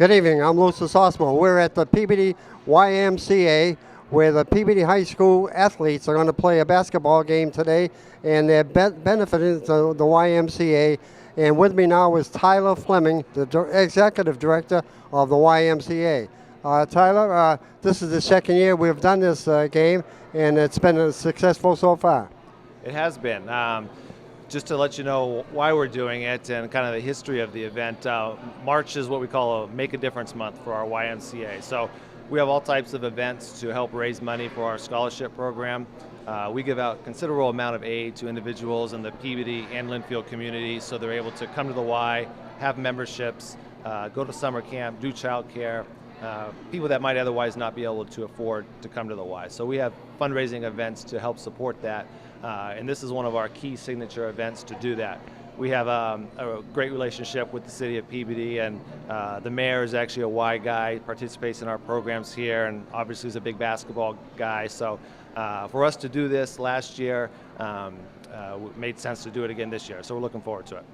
Good evening, I'm Lucis Osmo. We're at the Peabody YMCA where the Peabody High School athletes are going to play a basketball game today, and they're benefiting the YMCA. And with me now is Tyler Fleming, the Executive Director of the YMCA. Tyler, this is the second year we've done this game, and it's been successful so far. It has been. Just to let you know why we're doing it and kind of the history of the event, March is what we call a Make a Difference month for our YMCA. So we have all types of events to help raise money for our scholarship program. We give out considerable amount of aid to individuals in the Peabody and Linfield communities so they're able to come to the Y, have memberships, go to summer camp, do childcare, people that might otherwise not be able to afford to come to the Y. So we have fundraising events to help support that. And this is one of our key signature events to do that. We have a great relationship with the city of Peabody, and the mayor is actually a Y guy, participates in our programs here, and obviously is a big basketball guy. So for us to do this last year, it made sense to do it again this year. So we're looking forward to it.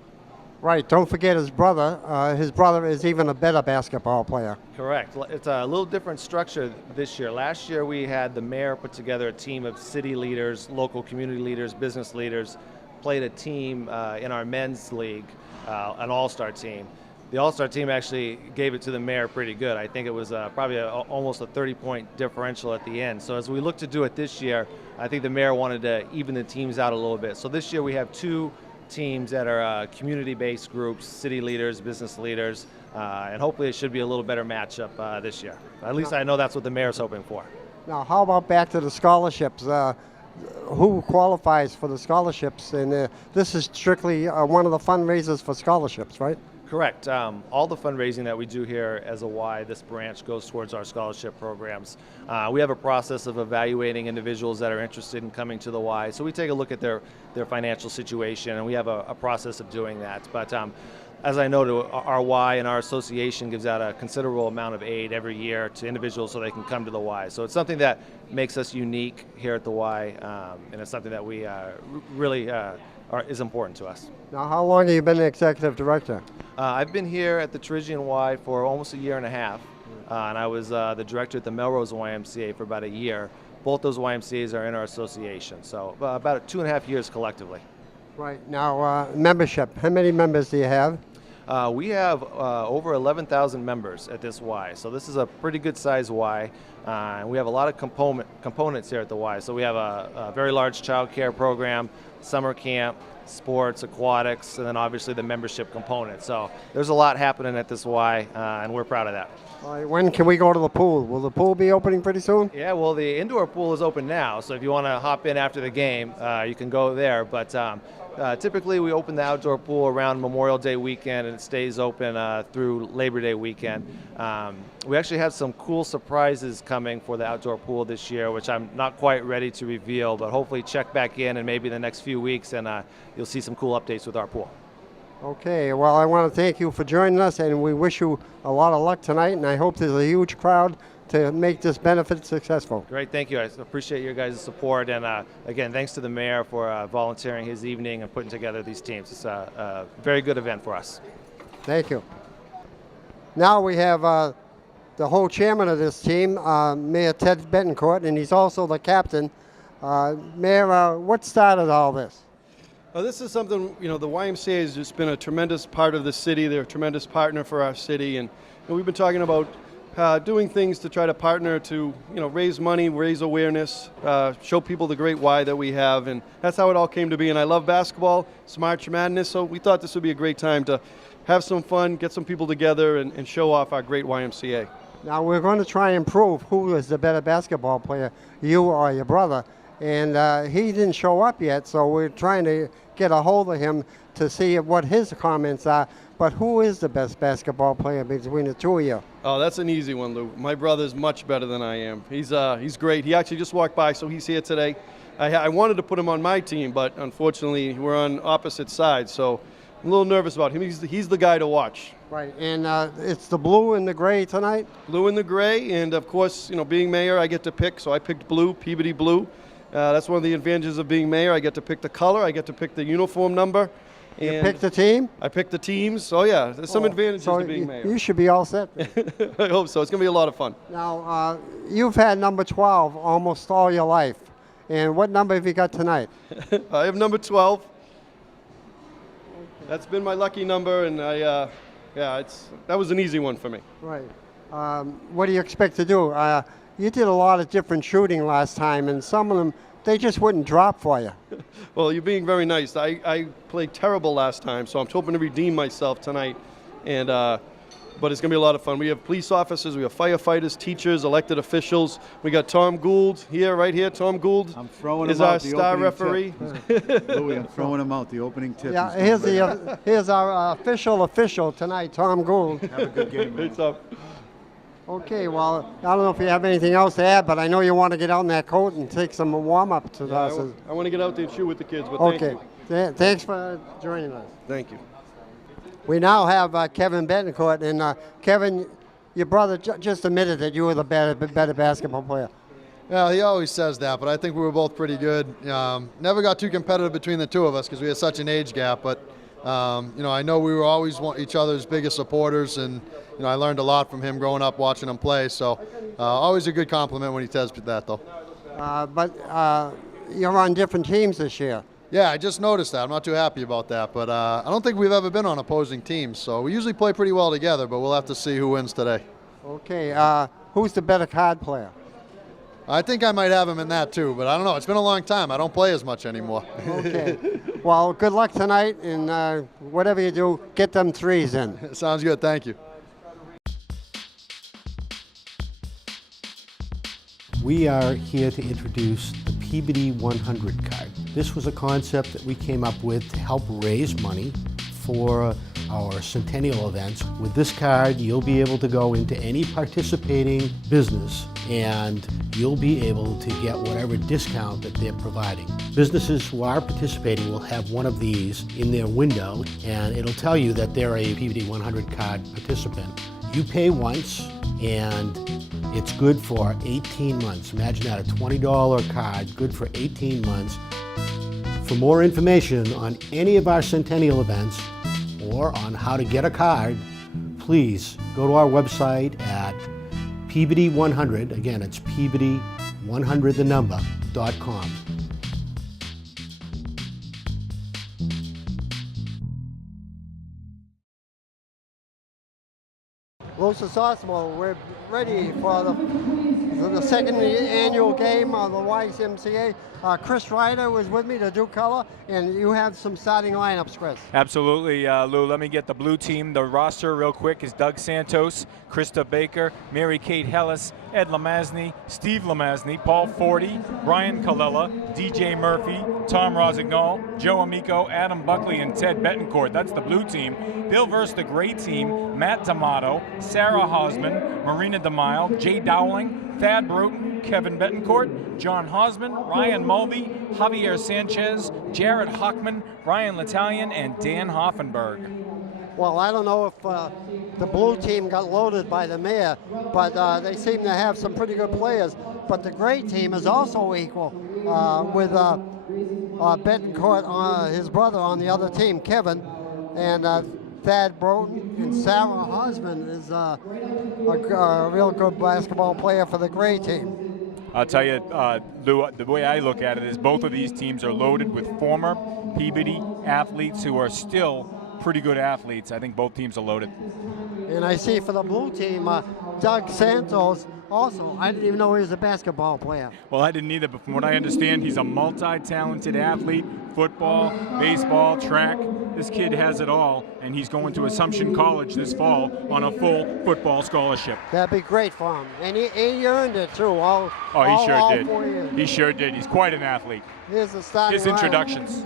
Right, don't forget his brother. His brother is even a better basketball player. Correct. It's a little different structure this year. Last year we had the mayor put together a team of city leaders, local community leaders, business leaders, played a team in our men's league, an all-star team. The all-star team actually gave it to the mayor pretty good. I think it was probably almost a 30-point differential at the end. So as we look to do it this year, I think the mayor wanted to even the teams out a little bit. So this year we have two teams that are community-based groups, city leaders, business leaders, and hopefully it should be a little better matchup this year. At least I know that's what the mayor's hoping for. Now, how about back to the scholarships? Who qualifies for the scholarships? And this is strictly one of the fundraisers for scholarships, right? Correct. All the fundraising that we do here as a Y, this branch, goes towards our scholarship programs. We have a process of evaluating individuals that are interested in coming to the Y. So we take a look at their financial situation, and we have a process of doing that. But as I know, our Y and our association gives out a considerable amount of aid every year to individuals so they can come to the Y. So it's something that makes us unique here at the Y, and it's something that we really is important to us. Now, how long have you been the Executive Director? I've been here at the Terigian Y for almost a year and a half, and I was the director at the Melrose YMCA for about a year. Both those YMCAs are in our association, so about 2.5 years collectively. Right. Now, membership. How many members do you have? We have over 11,000 members at this Y, so this is a pretty good size Y. And we have a lot of components here at the Y. So we have a very large child care program, summer camp, sports, aquatics, and then obviously the membership component. So there's a lot happening at this Y, and we're proud of that. All right, when can we go to the pool? Will the pool be opening pretty soon? Yeah, well, the indoor pool is open now, so if you want to hop in after the game, you can go there. But typically we open the outdoor pool around Memorial Day weekend, and it stays open through Labor Day weekend. We actually have some cool surprises coming for the outdoor pool this year, which I'm not quite ready to reveal, but hopefully check back in and maybe in the next few weeks, and you'll see some cool updates with our pool. Okay, well, I want to thank you for joining us, and we wish you a lot of luck tonight, and I hope there's a huge crowd to make this benefit successful. Great, thank you. I appreciate your guys' support, and again, thanks to the mayor for volunteering his evening and putting together these teams. It's a very good event for us. Thank you. Now we have the whole chairman of this team, Mayor Ted Bettencourt, and he's also the captain. Mayor, what started all this? This is something, the YMCA has just been a tremendous part of the city. They're a tremendous partner for our city, and we've been talking about doing things to try to partner to, raise money, raise awareness, show people the great Y that we have, and that's how it all came to be. And I love basketball, it's March Madness, so we thought this would be a great time to have some fun, get some people together, and show off our great YMCA. Now we're going to try and prove who is the better basketball player, you or your brother. And he didn't show up yet, so we're trying to get a hold of him to see what his comments are. But who is the best basketball player between the two of you? Oh, that's an easy one, Lou. My brother's much better than I am. He's great. He actually just walked by, so he's here today. I wanted to put him on my team, but unfortunately we're on opposite sides, so I'm a little nervous about him. He's the guy to watch. Right, and it's the blue and the gray tonight? Blue and the gray, and of course, being mayor, I get to pick, so I picked blue, Peabody blue. That's one of the advantages of being mayor. I get to pick the color, I get to pick the uniform number, You And picked the team? I picked the teams. So yeah, there's some advantages so to being mayor. You should be all set. I hope so. It's going to be a lot of fun. Now, you've had number 12 almost all your life. And what number have you got tonight? I have number 12. That's been my lucky number, and that was an easy one for me. Right. What do you expect to do? You did a lot of different shooting last time, and some of them, they just wouldn't drop for you. Well, you're being very nice. I played terrible last time, so I'm hoping to redeem myself tonight. And but it's going to be a lot of fun. We have police officers, we have firefighters, teachers, elected officials. We got Tom Gould here, right here. Tom Gould is our star referee. Louis, I'm throwing him out. The opening tip. Yeah, here's our official tonight, Tom Gould. Have a good game. It's up. Okay, well, I don't know if you have anything else to add, but I know you want to get out in that coat and take some warm-up to us. I want to get out there and shoot with the kids, but thank you. Thanks for joining us. Thank you. We now have Kevin Bettencourt, and Kevin, your brother just admitted that you were the better basketball player. Yeah, he always says that, but I think we were both pretty good. Never got too competitive between the two of us because we had such an age gap, but I know we were always each other's biggest supporters, and I learned a lot from him growing up watching him play. So always a good compliment when he says that, though. But you're on different teams this year. Yeah, I just noticed that. I'm not too happy about that, but I don't think we've ever been on opposing teams. So we usually play pretty well together, but we'll have to see who wins today. Okay, who's the better card player? I think I might have him in that too, but I don't know. It's been a long time. I don't play as much anymore. Okay. Well, good luck tonight, and whatever you do, get them threes in. Sounds good. Thank you. We are here to introduce the Peabody 100 card. This was a concept that we came up with to help raise money for our centennial events. With this card, you'll be able to go into any participating business and you'll be able to get whatever discount that they're providing. Businesses who are participating will have one of these in their window, and it'll tell you that they're a Peabody 100 card participant. You pay once, and it's good for 18 months. Imagine that, a $20 card, good for 18 months. For more information on any of our centennial events or on how to get a card, please go to our website at Peabody 100, again it's Peabody100.com. Los Osasmo, we're ready for the second annual game of the YMCA. Chris Ryder was with me to do color, and you have some starting lineups, Chris. Absolutely, Lou. Let me get the blue team. The roster real quick is Doug Santos, Krista Baker, Mary Kate Hellis, Ed Lamazny, Steve Lamazny, Paul Forty, Brian Colella, DJ Murphy, Tom Rosignol, Joe Amico, Adam Buckley, and Ted Bettencourt. That's the blue team. They'll verse the gray team, Matt D'Amato, Sarah Hosman, Marina DeMille, Jay Dowling, Thad Bruton, Kevin Bettencourt, John Hosman, Ryan Mulvey, Javier Sanchez, Jared Hockman, Ryan L'Italian, and Dan Hoffenberg. Well, I don't know if the blue team got loaded by the mayor, but they seem to have some pretty good players. But the gray team is also equal with Bettencourt, his brother, on the other team, Kevin, and Thad Broughton, and Sarah Hosman is a real good basketball player for the gray team. I'll tell you, Lou, the way I look at it is both of these teams are loaded with former Peabody athletes who are still pretty good athletes. I think both teams are loaded. And I see for the blue team, Doug Santos also. I didn't even know he was a basketball player. Well, I didn't either, but from what I understand, he's a multi-talented athlete, football, baseball, track. This kid has it all, and he's going to Assumption College this fall on a full football scholarship. That'd be great for him. And he earned it, too. He sure all did. 4 years. He sure did. He's quite an athlete. Here's the starting His introductions.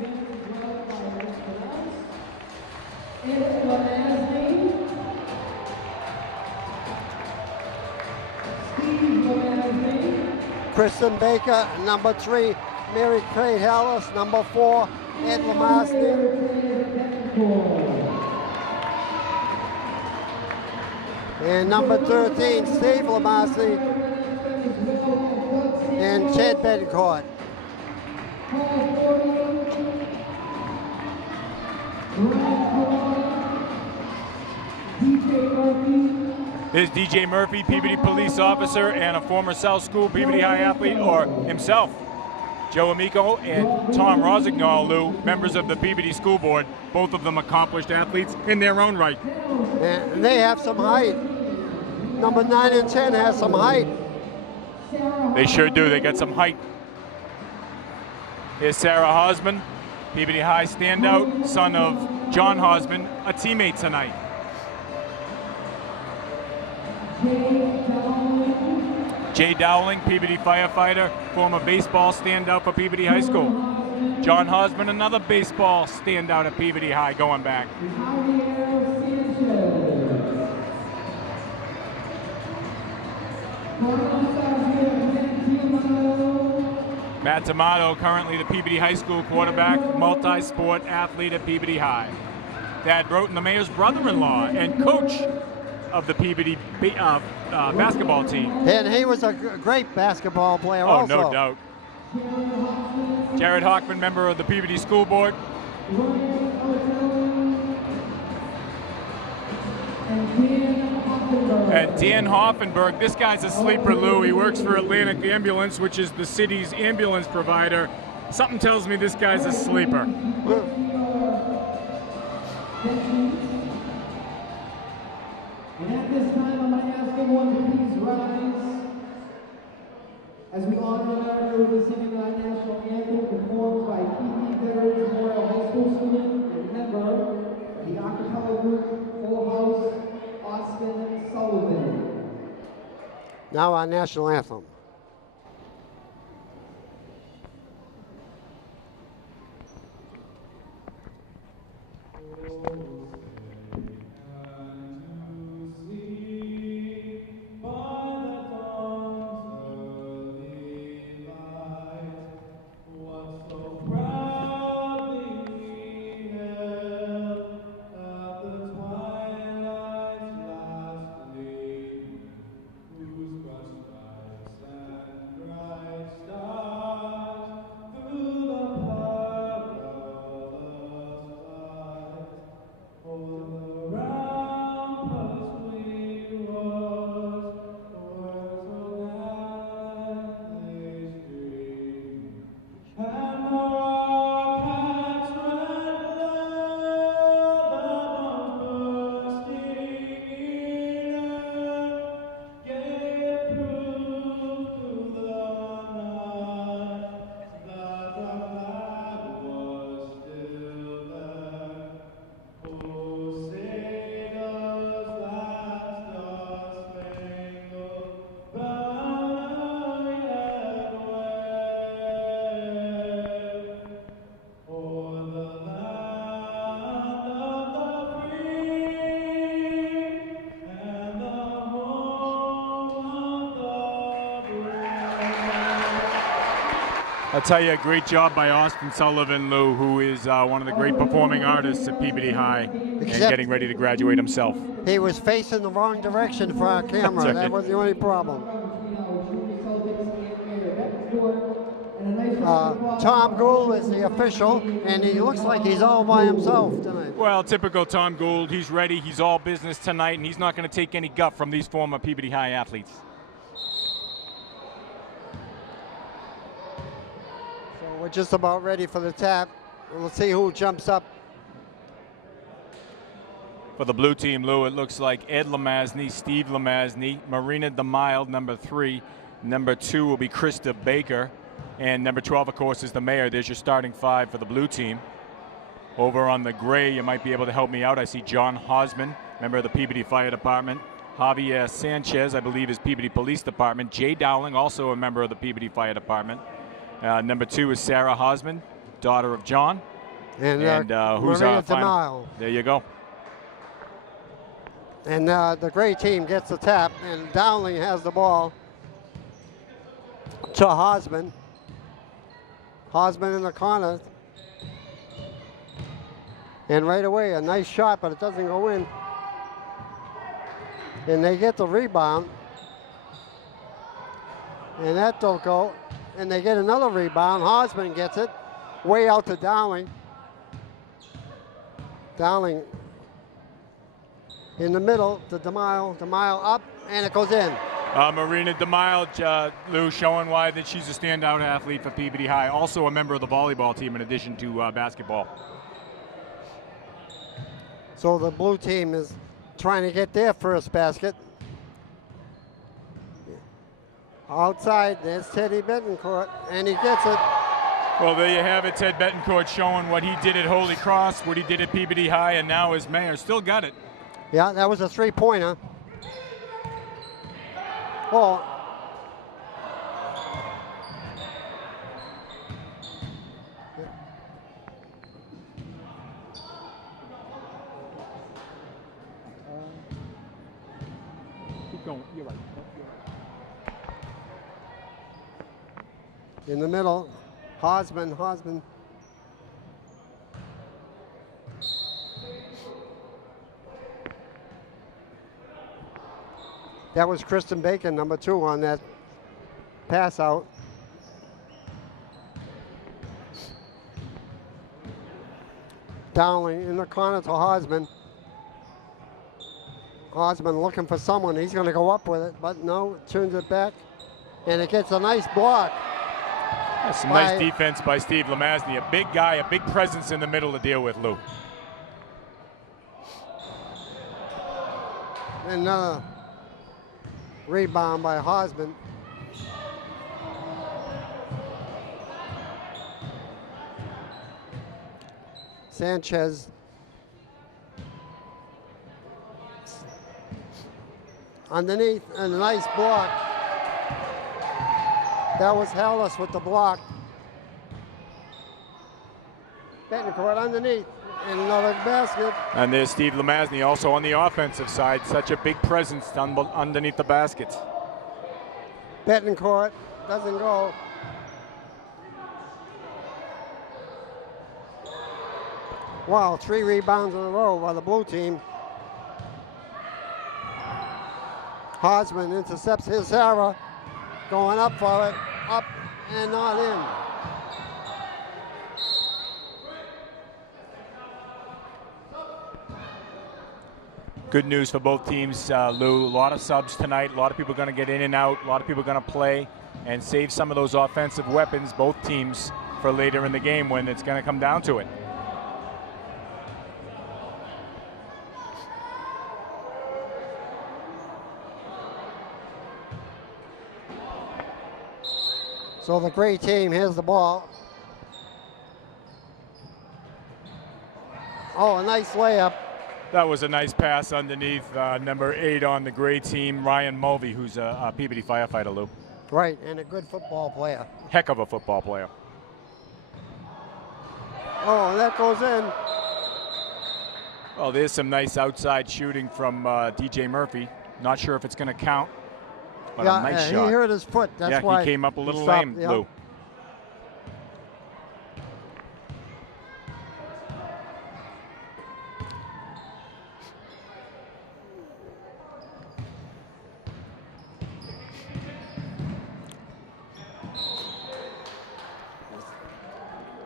Kristen Baker, number 3. Mary Kate Hallis, number 4. Ed Lamazny. And number 13, Steve Lamazny. And Ted Bettencourt. There's DJ Murphy, Peabody police officer and a former South School Peabody High athlete, or himself. Joe Amico and Tom Rosignol, Lou, members of the Peabody School Board, both of them accomplished athletes in their own right. And they have some height. Number 9 and 10 has some height. They sure do. They got some height. Here's Sarah Hosman, Peabody High standout, son of John Hosman, a teammate tonight. Jay Dowling, Peabody firefighter, former baseball standout for Peabody High School. John Hosman, another baseball standout at Peabody High going back. Matt Tomato, currently the Peabody High School quarterback, multi-sport athlete at Peabody High. Thad Broughton, the mayor's brother-in-law and coach of the Peabody basketball team. And he was a great basketball player also. Oh, no doubt. Jared Hockman, member of the Peabody School Board. And Dan Hoffenberg, this guy's a sleeper, Lou. He works for Atlantic Ambulance, which is the city's ambulance provider. Something tells me this guy's a sleeper. And at this time, I'm going to ask everyone to please rise as we honor America with the singing our national anthem performed by P.P. Veterans Memorial High School student and member of the acapella group Full House, Austin Sullivan. Now our national anthem. I'll tell you, a great job by Austin Sullivan, Lou, who is one of the great performing artists at Peabody High and getting ready to graduate himself. He was facing the wrong direction for our camera. Right. That was the only problem. Tom Gould is the official, and he looks like he's all by himself tonight. Well, typical Tom Gould. He's ready. He's all business tonight, and he's not going to take any guff from these former Peabody High athletes. We're just about ready for the tap. We'll see who jumps up. For the blue team, Lou, it looks like Ed Lemazny, Steve Lemazny, Marina DeMild, number 3. Number 2 will be Krista Baker. And number 12, of course, is the mayor. There's your starting 5 for the blue team. Over on the gray, you might be able to help me out. I see John Hosman, member of the Peabody Fire Department. Javier Sanchez, I believe, is Peabody Police Department. Jay Dowling, also a member of the Peabody Fire Department. Number 2 is Sarah Hosman, daughter of John. And who's Maria our final? DeMille. There you go. And the gray team gets the tap, and Dowling has the ball to Hosman. Hosman in the corner. And right away, a nice shot, but it doesn't go in. And they get the rebound. And that don't go. And they get another rebound. Hosman gets it way out to Dowling. Dowling in the middle to DeMille. DeMille up, and it goes in. Marina DeMille, Lou, showing why that she's a standout athlete for Peabody High. Also a member of the volleyball team in addition to basketball. So the blue team is trying to get their first basket. Outside, there's Teddy Bettencourt, and he gets it. Well, there you have it, Ted Bettencourt showing what he did at Holy Cross, what he did at Peabody High, and now as mayor. Still got it. Yeah, that was a three-pointer. Oh. Keep going. You're right. In the middle, Hosman. That was Kristen Bacon, number 2 on that pass out. Dowling in the corner to Hosman. Hosman looking for someone. He's going to go up with it, but no, turns it back. And it gets a nice block. That's some nice defense by Steve Lemazny. A big guy, a big presence in the middle to deal with, Lou. Another rebound by Hosman. Sanchez. Underneath, and a nice block. That was Hellas with the block. Bettencourt underneath, and another basket. And there's Steve Lemazny also on the offensive side. Such a big presence underneath the baskets. Bettencourt doesn't go. Wow, 3 rebounds in a row by the blue team. Hosman intercepts his error. Going up for it, up and not in. Good news for both teams, Lou. A lot of subs tonight. A lot of people going to get in and out. A lot of people going to play and save some of those offensive weapons, both teams, for later in the game when it's going to come down to it. So the gray team has the ball. Oh, a nice layup. That was a nice pass underneath number 8 on the gray team, Ryan Mulvey, who's a Peabody firefighter, Lou. Right, and a good football player. Heck of a football player. Oh, and that goes in. Well, there's some nice outside shooting from DJ Murphy. Not sure if it's going to count, but a nice shot. He hurt his foot. That's why he came up a little stopped, lame, yeah. Lou.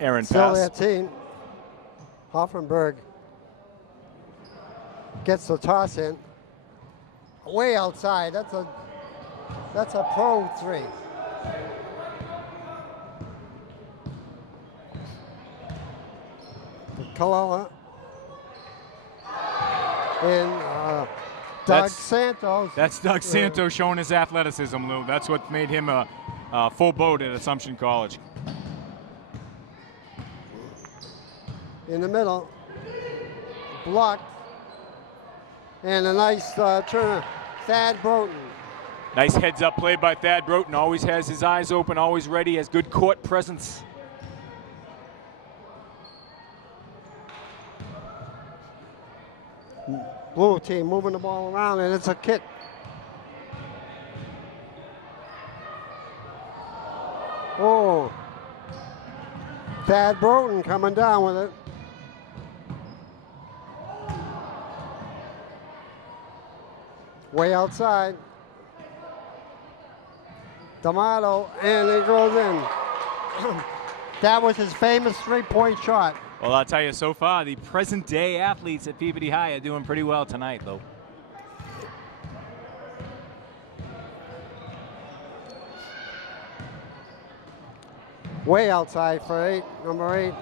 Aaron Still pass. their team. Hoffenberg gets the toss in. Way outside. That's a pro 3. Kalala. And Doug Santos. That's Doug Santos showing his athleticism, Lou. That's what made him a full boat at Assumption College. In the middle, blocked, and a nice turner, Thad Broughton. Nice heads-up play by Thad Broughton. Always has his eyes open, always ready, has good court presence. Blue team moving the ball around, and it's a kick. Oh, Thad Broughton coming down with it. Way outside. D'Amato, and it goes in. That was his famous three-point shot. Well, I'll tell you, so far, the present-day athletes at Peabody High are doing pretty well tonight, though. Way outside for 8, number 8.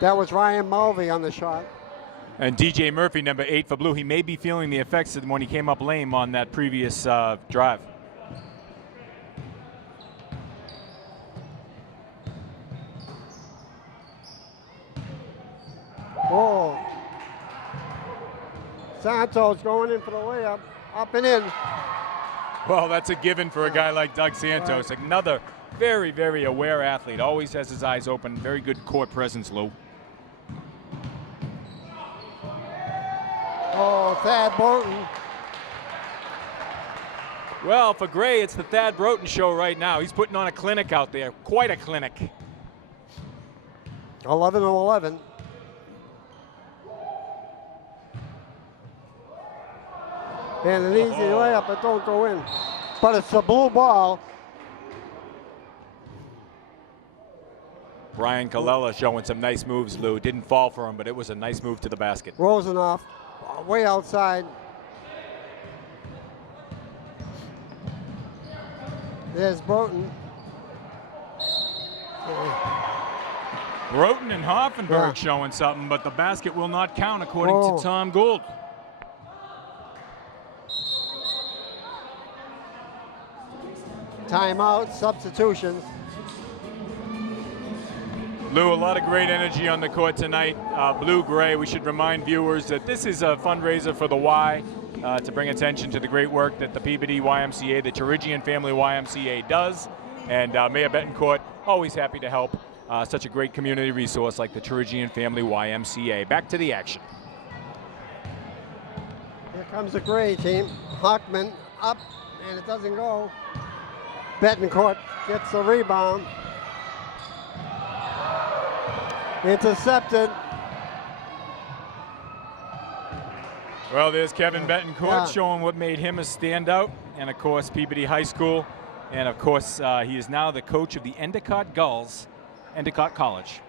That was Ryan Mulvey on the shot. And DJ Murphy, number 8 for Blue, he may be feeling the effects of when he came up lame on that previous drive. Oh. Santos going in for the layup. Up and in. Well, that's a given for a guy like Doug Santos. Another very, very aware athlete. Always has his eyes open. Very good court presence, Lou. Oh, Thad Burton. Well, for Gray, it's the Thad Broughton show right now. He's putting on a clinic out there. Quite a clinic. 11-11. And an easy layup, but don't go in. But it's a blue ball. Brian Colella showing some nice moves, Lou. Didn't fall for him, but it was a nice move to the basket. Rosenoff, way outside. There's Broughton. Broughton and Hoffenberg showing something, but the basket will not count according to Tom Gould. Timeout, substitutions. Lou, a lot of great energy on the court tonight. Blue-gray, we should remind viewers that this is a fundraiser for the Y to bring attention to the great work that the Peabody YMCA, the Chirigian Family YMCA does. And Mayor Bettencourt, always happy to help such a great community resource like the Chirigian Family YMCA. Back to the action. Here comes the gray team. Hockman up, and it doesn't go. Bettencourt gets the rebound. Intercepted. Well, there's Kevin Bettencourt showing what made him a standout. And, of course, Peabody High School. And, of course, he is now the coach of the Endicott Gulls, Endicott College,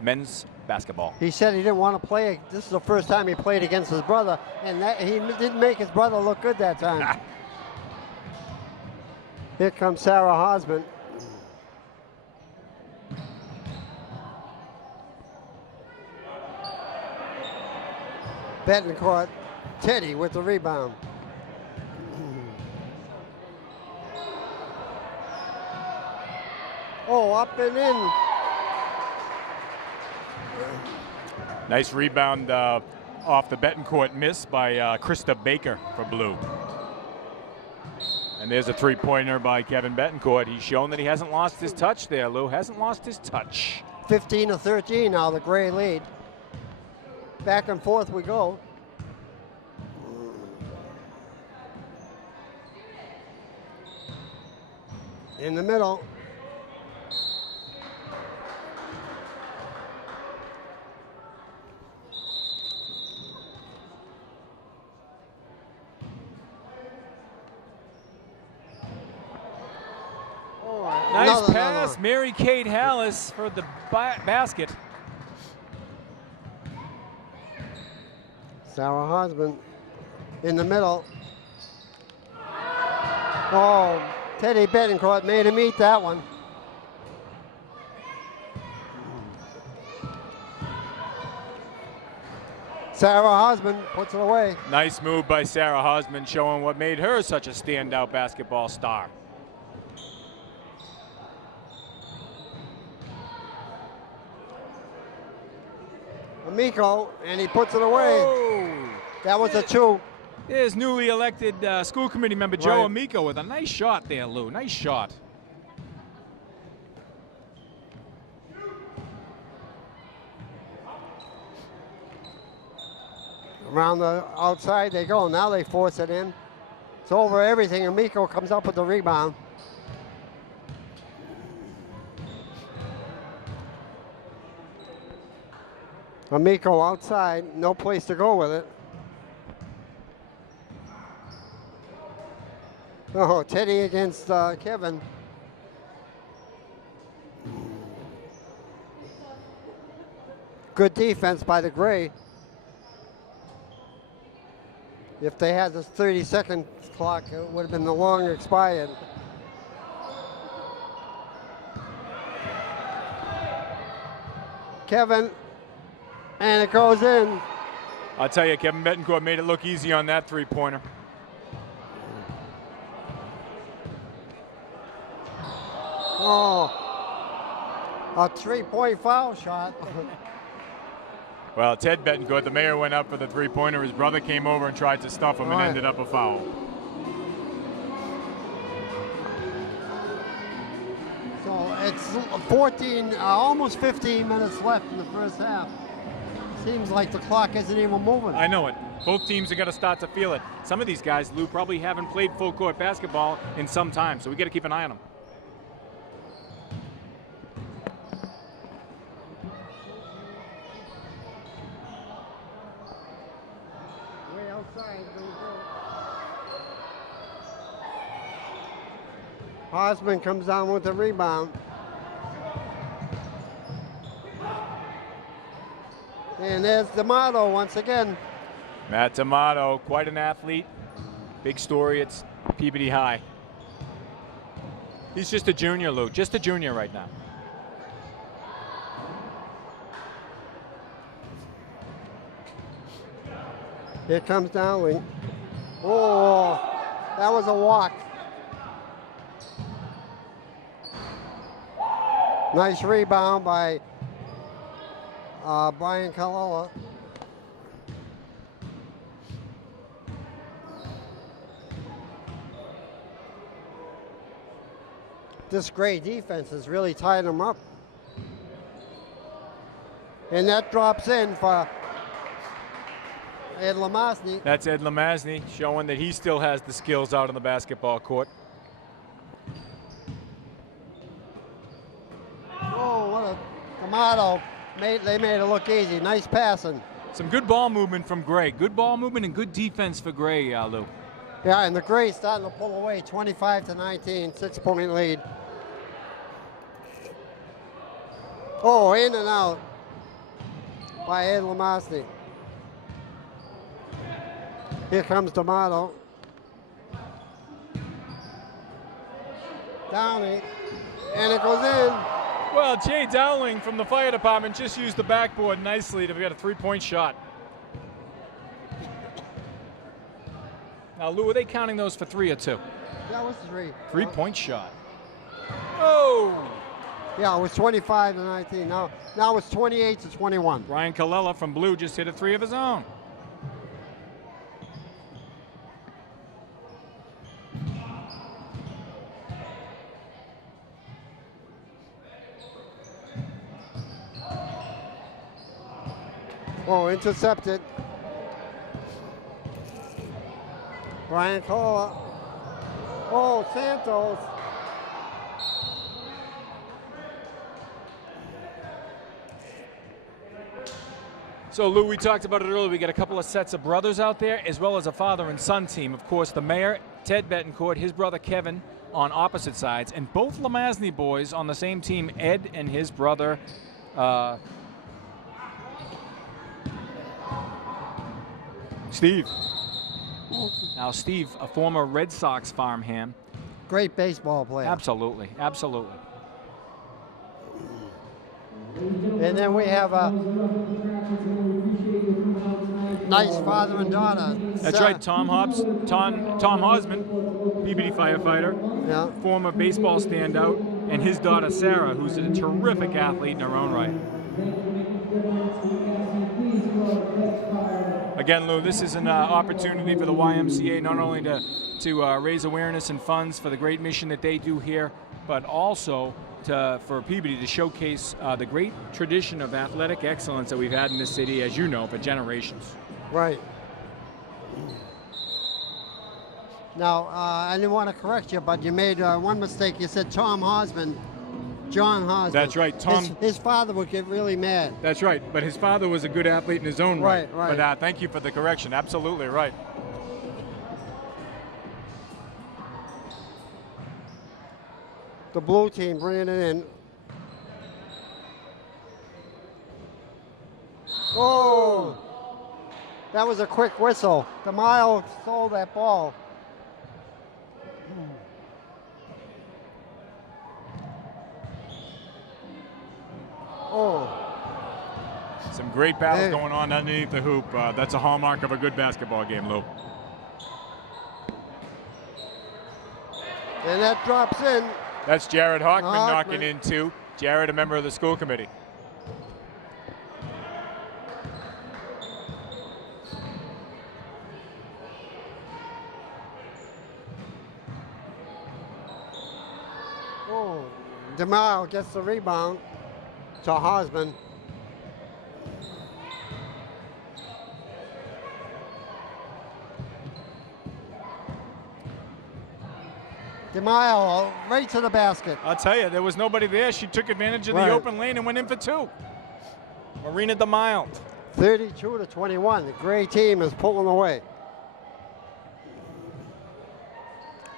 men's basketball. He said he didn't want to play. This is the first time he played against his brother, and that, he didn't make his brother look good that time. Here comes Sarah Hosman. Bettencourt, Teddy with the rebound. Oh, up and in. Nice rebound off the Bettencourt miss by Krista Baker for Blue. And there's a three-pointer by Kevin Bettencourt. He's shown that he hasn't lost his touch there, Lou. Hasn't lost his touch. 15-13 now, the gray lead. Back and forth we go. In the middle. Nice pass, Mary Kate Hallis for the basket. Sarah Hosman in the middle. Oh, Teddy Bettencourt made him eat that one. Sarah Hosman puts it away. Nice move by Sarah Hosman, showing what made her such a standout basketball star. Amico, and he puts it away. Oh. That was a two. There's newly elected school committee member Joe Amico with a nice shot there, Lou. Nice shot. Around the outside they go. Now they force it in. It's over everything. Amico comes up with the rebound. Amico outside, no place to go with it. Oh, Teddy against Kevin. Good defense by the Gray. If they had this 30-second clock, it would have been the long expired. Kevin, and it goes in. I'll tell you, Kevin Bettencourt made it look easy on that three-pointer. Oh, a 3-point foul shot. Well, Ted Bettencourt, the mayor, went up for the three-pointer. His brother came over and tried to stuff him and ended up a foul. So it's 14, almost 15 minutes left in the first half. Seems like the clock isn't even moving. I know it. Both teams are going to start to feel it. Some of these guys, Lou, probably haven't played full-court basketball in some time, so we got to keep an eye on them. Way outside. Osman comes down with the rebound. And there's D'Amato once again. Matt D'Amato, quite an athlete. Big story, it's Peabody High. He's just a junior, Lou, just a junior right now. Here comes Dowling. Oh, that was a walk. Nice rebound by Brian Kalala. This great defense has really tied them up. And that drops in for Ed Lamazny. That's Ed Lamazny showing that he still has the skills out on the basketball court. Oh, what a D'Amato. They made it look easy. Nice passing. Some good ball movement from Gray. Good ball movement and good defense for Gray, Lou. Yeah, and the Grays starting to pull away, 25-19, 6-point lead. Oh, in and out by Ed Lamazny. Here comes D'Amato. Downing, and it goes in. Well, Jay Dowling from the fire department just used the backboard nicely to get a three-point shot. Now, Lou, are they counting those for three or two? That was three. Three-point shot. Oh! Yeah, it was 25-19. Now it's 28-21. Ryan Kalala from Blue just hit a three of his own. Oh, intercepted. Brian Kalala. Oh, Santos. So, Lou, we talked about it earlier. We got a couple of sets of brothers out there, as well as a father and son team. Of course, the mayor, Ted Bettencourt, his brother Kevin on opposite sides, and both Lamazny boys on the same team, Ed and his brother Steve. Now, Steve, a former Red Sox farmhand. Great baseball player. Absolutely, absolutely. And then we have a nice father and daughter. That's right, Tom Hosman, Peabody firefighter, Yeah. former baseball standout, and his daughter Sarah, who's a terrific athlete in her own right. Again, Lou, this is an opportunity for the YMCA not only to raise awareness and funds for the great mission that they do here, but also for Peabody to showcase the great tradition of athletic excellence that we've had in this city, as you know, for generations. Right. Now, I didn't want to correct you, but you made one mistake. You said Tom Hosman, John Hosman. That's right, Tom. His father would get really mad. That's right, but his father was a good athlete in his own right. Right. But thank you for the correction. Absolutely right. The blue team bringing it in. Oh, that was a quick whistle. DeMaio stole that ball. Oh, Some great battles Hey. going on underneath the hoop. That's a hallmark of a good basketball game, Lou. and that drops in. That's Jared Hockman Hockman. knocking in two. Jared, a member of the school committee. Oh, DeMaio gets the rebound to Hosman. DeMaio right to the basket. I'll tell you, there was nobody there. She took advantage of Right. the open lane and went in for two. Marina DeMaio. 32 to 21. The gray team is pulling away.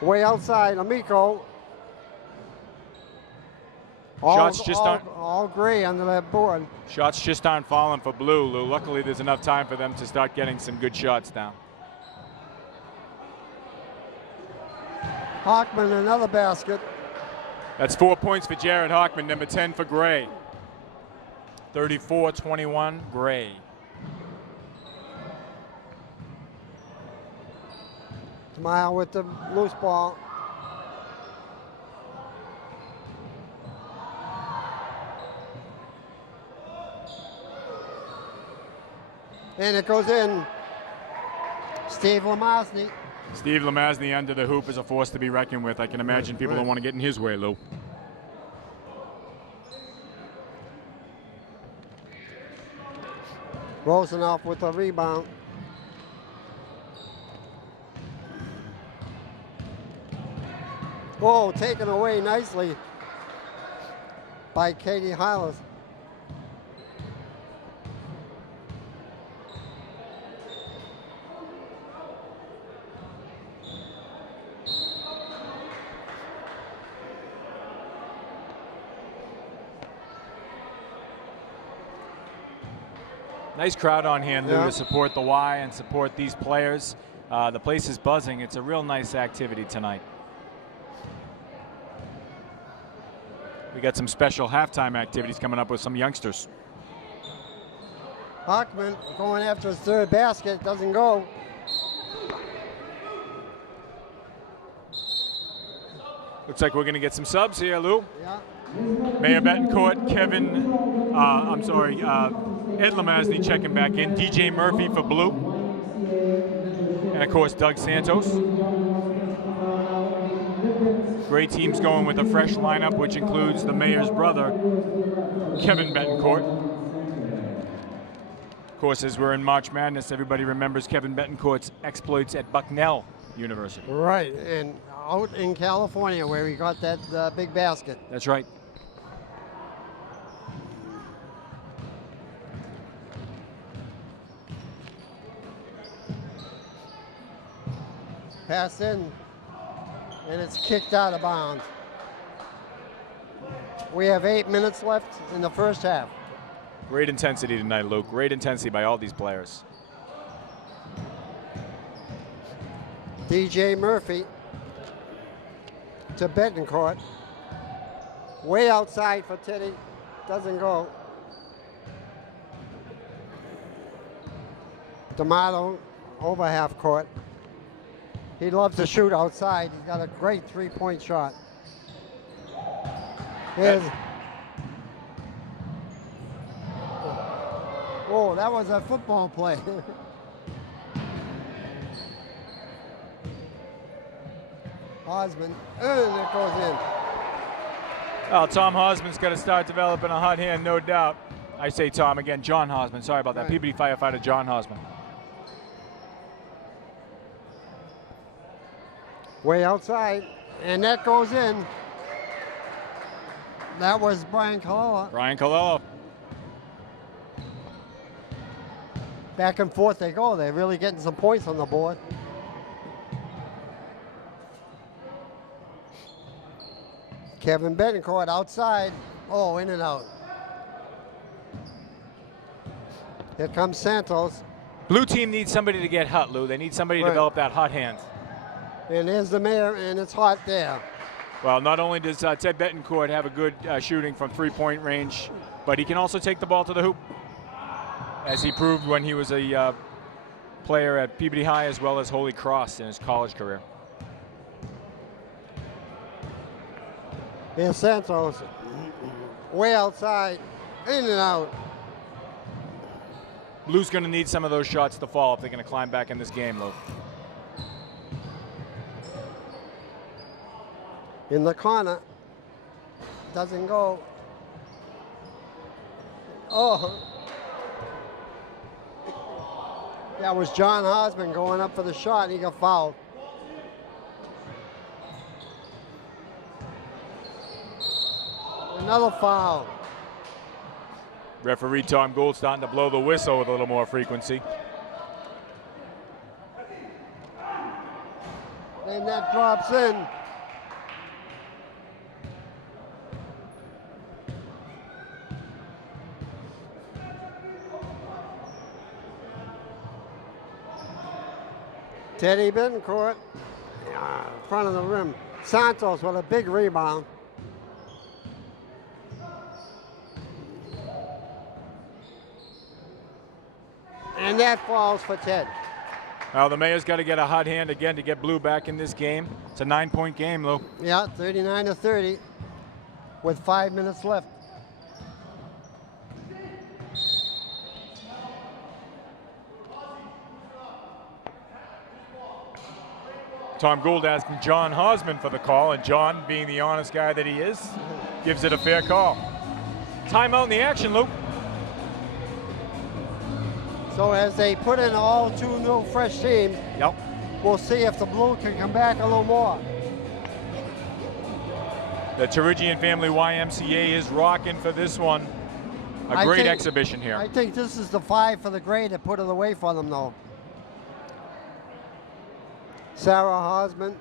Way outside, Amico. Shots just aren't- all gray under that board. Shots just aren't falling for blue, Lou. Luckily, there's enough time for them to start getting some good shots down. Hockman another basket. That's 4 points for Jared Hockman, number 10 for Gray. 34-21, Gray. DeMaio with the loose ball. And it goes in. Steve Lamosny. Steve Lamazny under the hoop is a force to be reckoned with. I can imagine people don't want to get in his way, Lou. Rosenoff with the rebound. Oh, taken away nicely by Katie Hylas. Nice crowd on hand, Lou, Yeah. to support the Y and support these players. The place is buzzing. It's a real nice activity tonight. We got some special halftime activities coming up with some youngsters. Hockman going after his third basket, doesn't go. Looks like we're going to get some subs here, Lou. Yeah. Mayor Bettencourt, Ed Lamazny checking back in. DJ Murphy for blue. And of course, Doug Santos. Great teams going with a fresh lineup, which includes the mayor's brother, Kevin Bettencourt. Of course, as we're in March Madness, everybody remembers Kevin Bettencourt's exploits at Bucknell University. Right, and out in California where he got that big basket. That's right. Pass in, and it's kicked out of bounds. We have 8 minutes left in the first half. Great intensity tonight, Luke. Great intensity by all these players. DJ Murphy to Bettencourt. Way outside for Titty. Doesn't go. D'Amato over half court. He loves to shoot outside. He's got a great three-point shot. Here's, oh, that was a football play. Osmond, and it goes in. Well, Tom Hosman's got to start developing a hot hand, no doubt. I say Tom again, John Hosman. Sorry about that. Right. Peabody firefighter John Hosman. Way outside, and that goes in. That was Brian Colella. Brian Colella. Back and forth they go. They're really getting some points on the board. Kevin Bettencourt outside. Oh, in and out. Here comes Santos. Blue team needs somebody to get hot, Lou. They need somebody to Right. develop that hot hand. And there's the mayor, and it's hot there. Well, not only does Ted Bettencourt have a good shooting from three-point range, but he can also take the ball to the hoop, as he proved when he was a player at Peabody High as well as Holy Cross in his college career. Here's Santos. Way outside. In and out. Blue's going to need some of those shots to fall if they're going to climb back in this game, Lou. In the corner. Doesn't go. Oh. That was John Hosman going up for the shot, and he got fouled. Another foul. Referee Tom Gould starting to blow the whistle with a little more frequency. And that drops in. Teddy Bettencourt, in front of the rim. Santos with a big rebound. And that falls for Ted. Well, the Mayor's got to get a hot hand again to get Blue back in this game. It's a 9-point game, Lou. Yeah, 39-30 with 5 minutes left. Tom Gould asking John Hosman for the call, and John, being the honest guy that he is, gives it a fair call. Timeout in the action, Lou. So as they put in all two new fresh teams, Yep. we'll see if the Blue can come back a little more. The Terigian Family YMCA is rocking for this one. A I great think- exhibition here. I think this is the 5 for the grade that put it away for them, though. Sarah Hosman.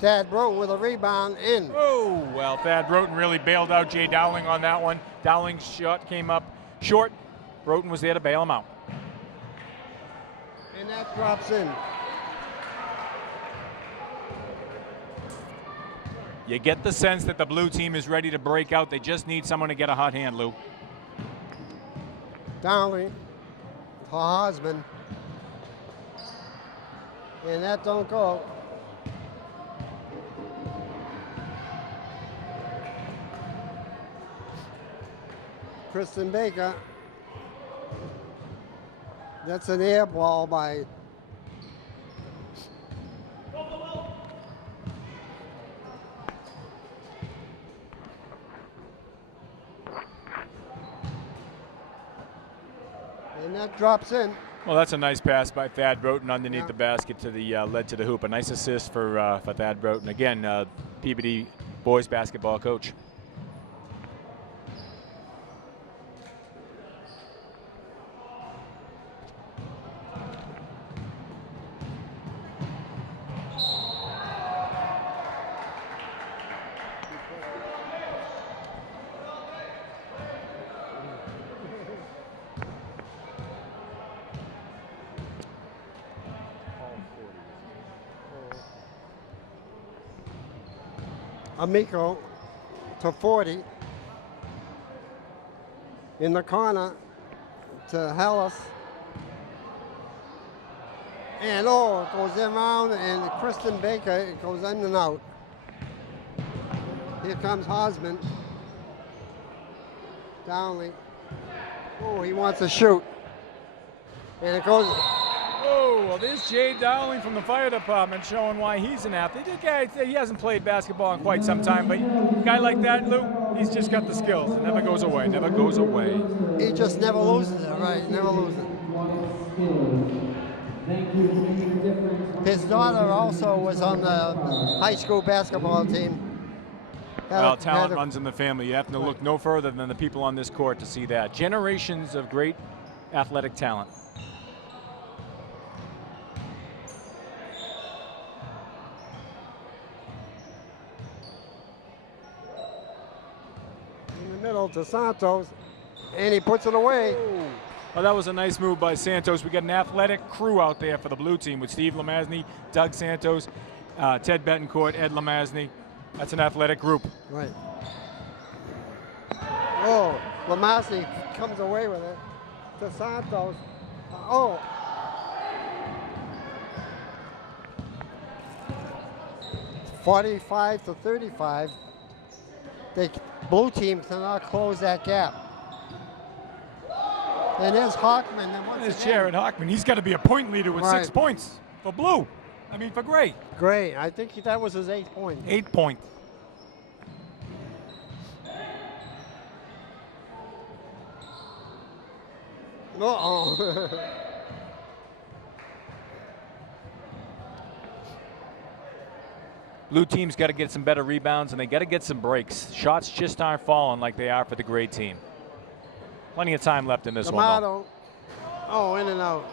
Thad Broughton with a rebound in. Oh, well, Thad Broughton really bailed out Jay Dowling on that one. Dowling's shot came up short. Broughton was there to bail him out. And that drops in. You get the sense that the Blue team is ready to break out. They just need someone to get a hot hand, Lou. Dowling for Hosman. And that don't go. Kristen Baker. That's an air ball by and that drops in. Well, that's a nice pass by Thad Broughton underneath the basket to the lead to the hoop. A nice assist for Thad Broughton. Again, Peabody boys basketball coach. Amico to 40. In the corner to Hellas. And oh, it goes around, and Kristen Baker, it goes in and out. Here comes Hosman. Dowling. Oh, he wants to shoot. And it goes. Oh, well, there's Jay Dowling from the fire department showing why he's an athlete. The guy, he hasn't played basketball in quite some time, but a guy like that, Lou, he's just got the skills. It never goes away, never goes away. He just never loses it, right? Never loses it. His daughter also was on the high school basketball team. Well, talent runs in the family. You have to look no further than the people on this court to see that. Generations of great athletic talent. middle to Santos, and he puts it away. Oh, that was a nice move by Santos. We got an athletic crew out there for the blue team with Steve Lemazny, Doug Santos, Ted Bettencourt, Ed Lemazny. That's an athletic group. Right. Oh, Lamasi comes away with it to Santos. Oh. 45-35. The blue team cannot close that gap. And there's Hockman. And once There's again, Jared Hockman. He's got to be a point leader with 6 Right. points for blue. I mean, for gray. Great. I think that was his 8th point. 8 point. Uh-oh. Blue team's got to get some better rebounds, and they got to get some breaks. Shots just aren't falling like they are for the gray team. Plenty of time left in this one, though. D'Amato. Oh, in and out.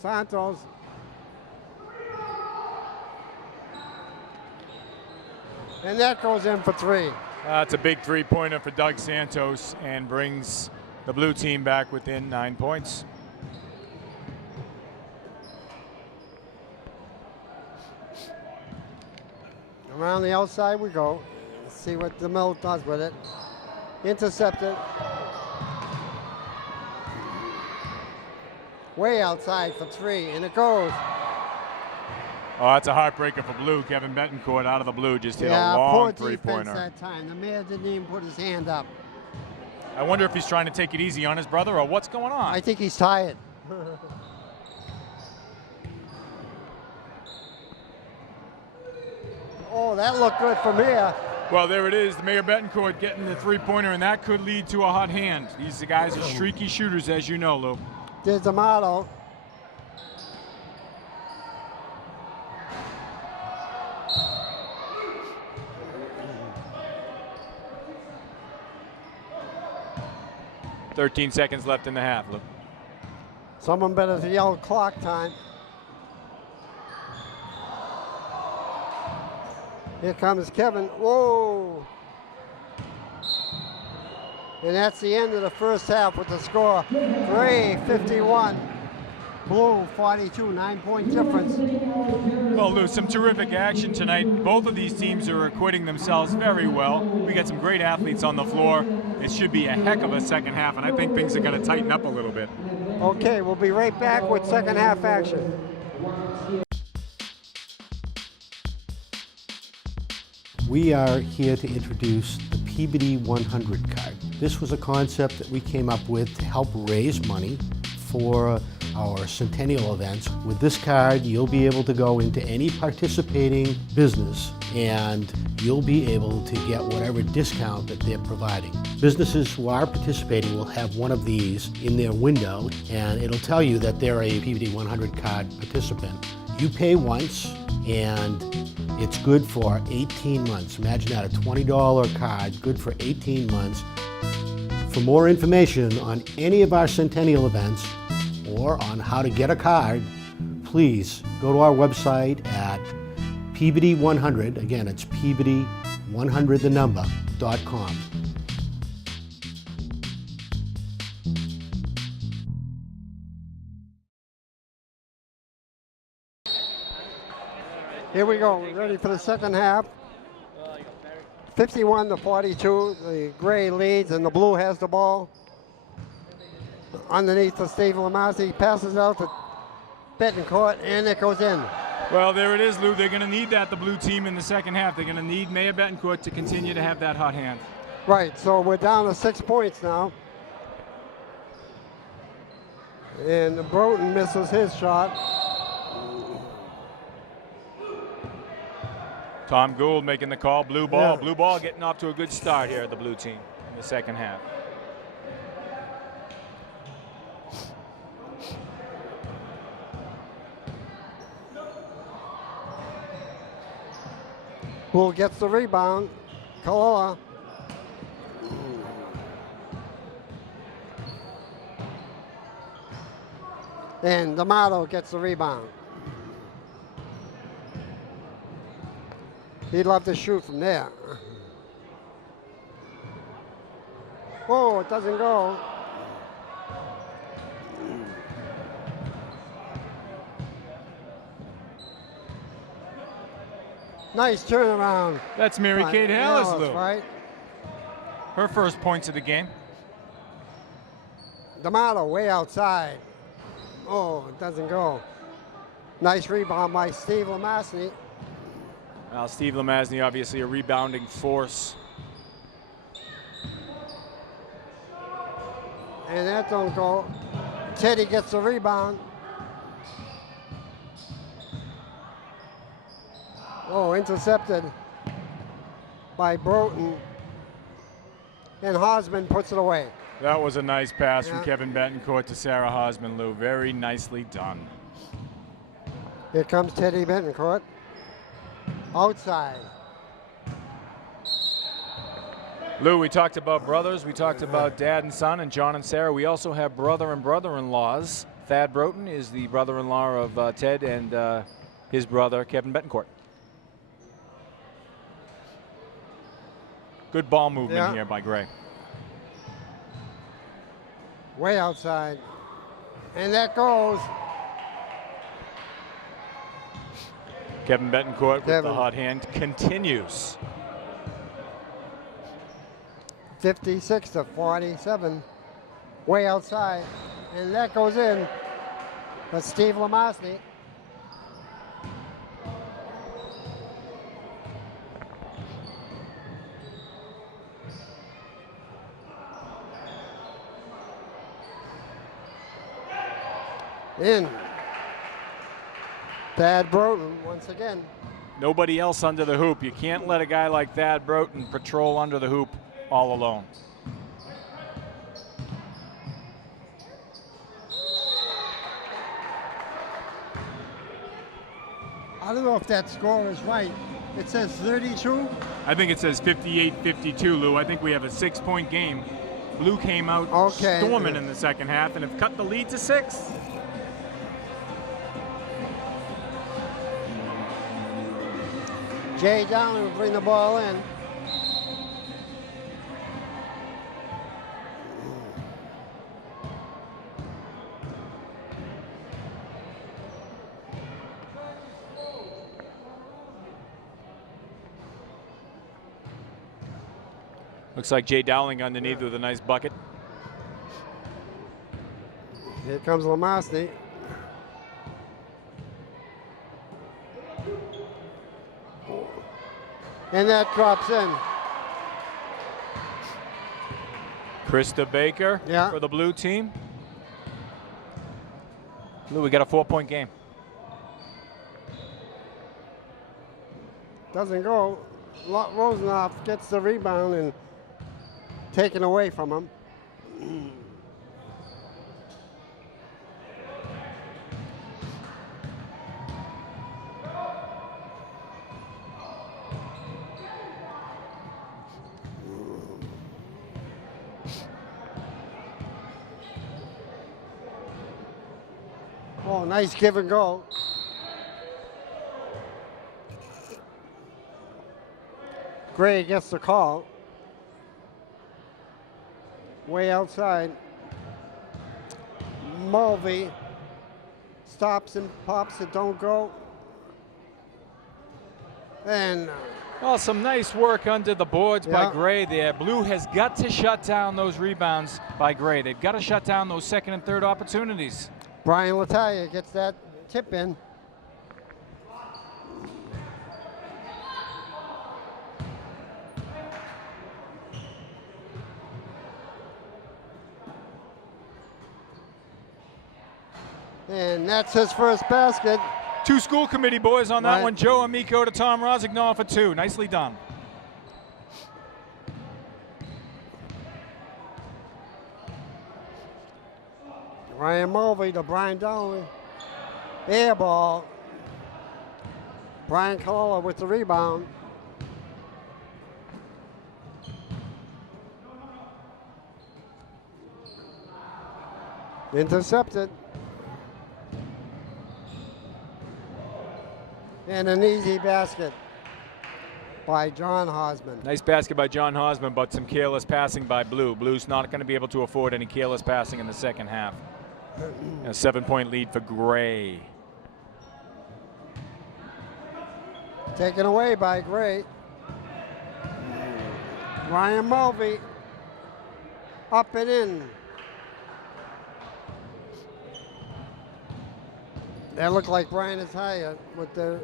Santos. And that goes in for 3. That's a big three-pointer for Doug Santos and brings the blue team back within 9 points. Around the outside we go. Let's see what DeMille does with it. Intercepted. Way outside for 3, and it goes. Oh, that's a heartbreaker for blue. Kevin Bettencourt out of the blue just hit Yeah, a long poor three-pointer. defense that time. The mayor didn't even put his hand up. I wonder if he's trying to take it easy on his brother or what's going on. I think he's tired. Oh, that looked good for Mayor. Well, there it is. The Mayor Bettencourt getting the three-pointer, and that could lead to a hot hand. These guys are streaky shooters, as you know, Lou. There's D'Amato. .13 seconds left in the half, Lou. Someone better yell clock time. Here comes Kevin. Whoa. And that's the end of the first half with the score. 3-51. Blue 42, 9-point difference. Well, Lou, some terrific action tonight. Both of these teams are acquitting themselves very well. We got some great athletes on the floor. It should be a heck of a second half, and I think things are going to tighten up a little bit. Okay, we'll be right back with second half action. We are here to introduce the Peabody 100 card. This was a concept that we came up with to help raise money for our centennial events. With this card, you'll be able to go into any participating business and you'll be able to get whatever discount that they're providing. Businesses who are participating will have one of these in their window, and it'll tell you that they're a Peabody 100 card participant. You pay once, and it's good for 18 months. Imagine that, a $20 card, good for 18 months. For more information on any of our centennial events or on how to get a card, please go to our website at Peabody 100, again it's Peabody100.com. Here we go, ready for the second half. 51-42, the gray leads and the blue has the ball. Underneath to Steve Lamazzi, passes out to Bettencourt, and it goes in. Well, there it is, Lou. They're going to need that, the blue team, in the second half. They're going to need Mayor Bettencourt to continue to have that hot hand. Right, so we're down to 6 points now. And Broughton misses his shot. Tom Gould making the call, blue ball. Yeah. Blue ball getting off to a good start here at the blue team in the second half. Bull gets the rebound. Kaloa. And D'Amato gets the rebound. He'd love to shoot from there. Oh, it doesn't go. Nice turnaround. That's Mary by Kate Hallis, Lou. right? Her first points of the game. D'Amato way outside. Oh, it doesn't go. Nice rebound by Steve Lemastny. Well, Steve Lemastny, obviously a rebounding force. And that don't go. Teddy gets the rebound. Oh, intercepted by Broughton. And Hosman puts it away. That was a nice pass Yeah. from Kevin Bettencourt to Sarah Hosman, Lou. Very nicely done. Here comes Teddy Bettencourt. Outside. Lou, we talked about brothers. We talked about dad and son and John and Sarah. We also have brother and brother-in-laws. Thad Broughton is the brother-in-law of Ted and his brother, Kevin Bettencourt. Good ball movement Yeah. here by Gray. Way outside. And that goes. Kevin Bettencourt with the Kevin. hot hand continues. 56 to 47. Way outside. And that goes in. But Steve Lemastny. In. Thad Broughton once again. Nobody else under the hoop. You can't let a guy like Thad Broughton patrol under the hoop all alone. I don't know if that score is right. It says 32. I think it says 58-52, Lou. I think we have a 6-point game. Blue came out Okay. storming in the second half and have cut the lead to 6. Jay Dowling will bring the ball in. Looks like Jay Dowling underneath with a nice bucket. Here comes Lemastny. And that drops in. Krista Baker Yeah. for the blue team. Lou, we got a 4-point game. Doesn't go. Rosenoff gets the rebound and taken away from him. Oh, nice give and go. Gray gets the call. Way outside. Mulvey stops and pops it, don't go. And Well, some nice work under the boards by Yeah. Gray there. Blue has got to shut down those rebounds by Gray. They've got to shut down those second and third opportunities. Brian Latalia gets that tip in. And that's his first basket. 2 school committee boys on that Right. one. Joe Amico to Tom Rosignol for 2. Nicely done. Ryan Mulvey to Brian Dowling. Air ball. Brian Colella with the rebound. Intercepted. And an easy basket by John Hosman. Nice basket by John Hosman, but some careless passing by Blue. Blue's not going to be able to afford any careless passing in the second half. A 7-point lead for Gray. Taken away by Gray. Ryan Mulvey up and in. That looked like Brian Ataya with the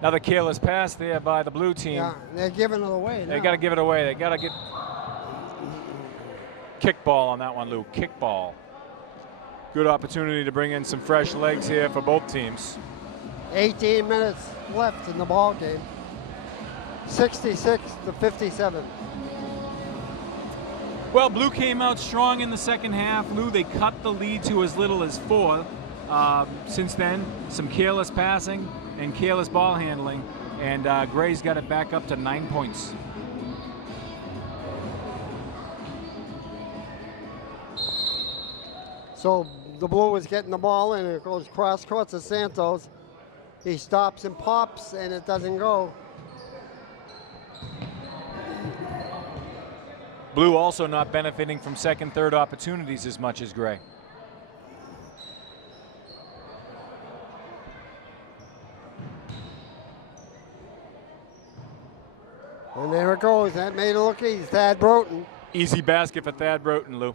Another careless pass there by the Blue team. yeah. They're giving it away. They now. got to give it away. They got to get kickball on that one, Lou. Kickball. Good opportunity to bring in some fresh legs here for both teams. 18 minutes left in the ball game. 66-57. Well, Blue came out strong in the second half. Lou, they cut the lead to as little as 4. Since then, some careless passing and careless ball handling, and Gray's got it back up to 9 points. So the Blue was getting the ball and it goes cross court to Santos. He stops and pops and it doesn't go. Blue also not benefiting from second, third opportunities as much as Gray. And there it goes. That made it look easy. Thad Broughton. Easy basket for Thad Broughton, Lou.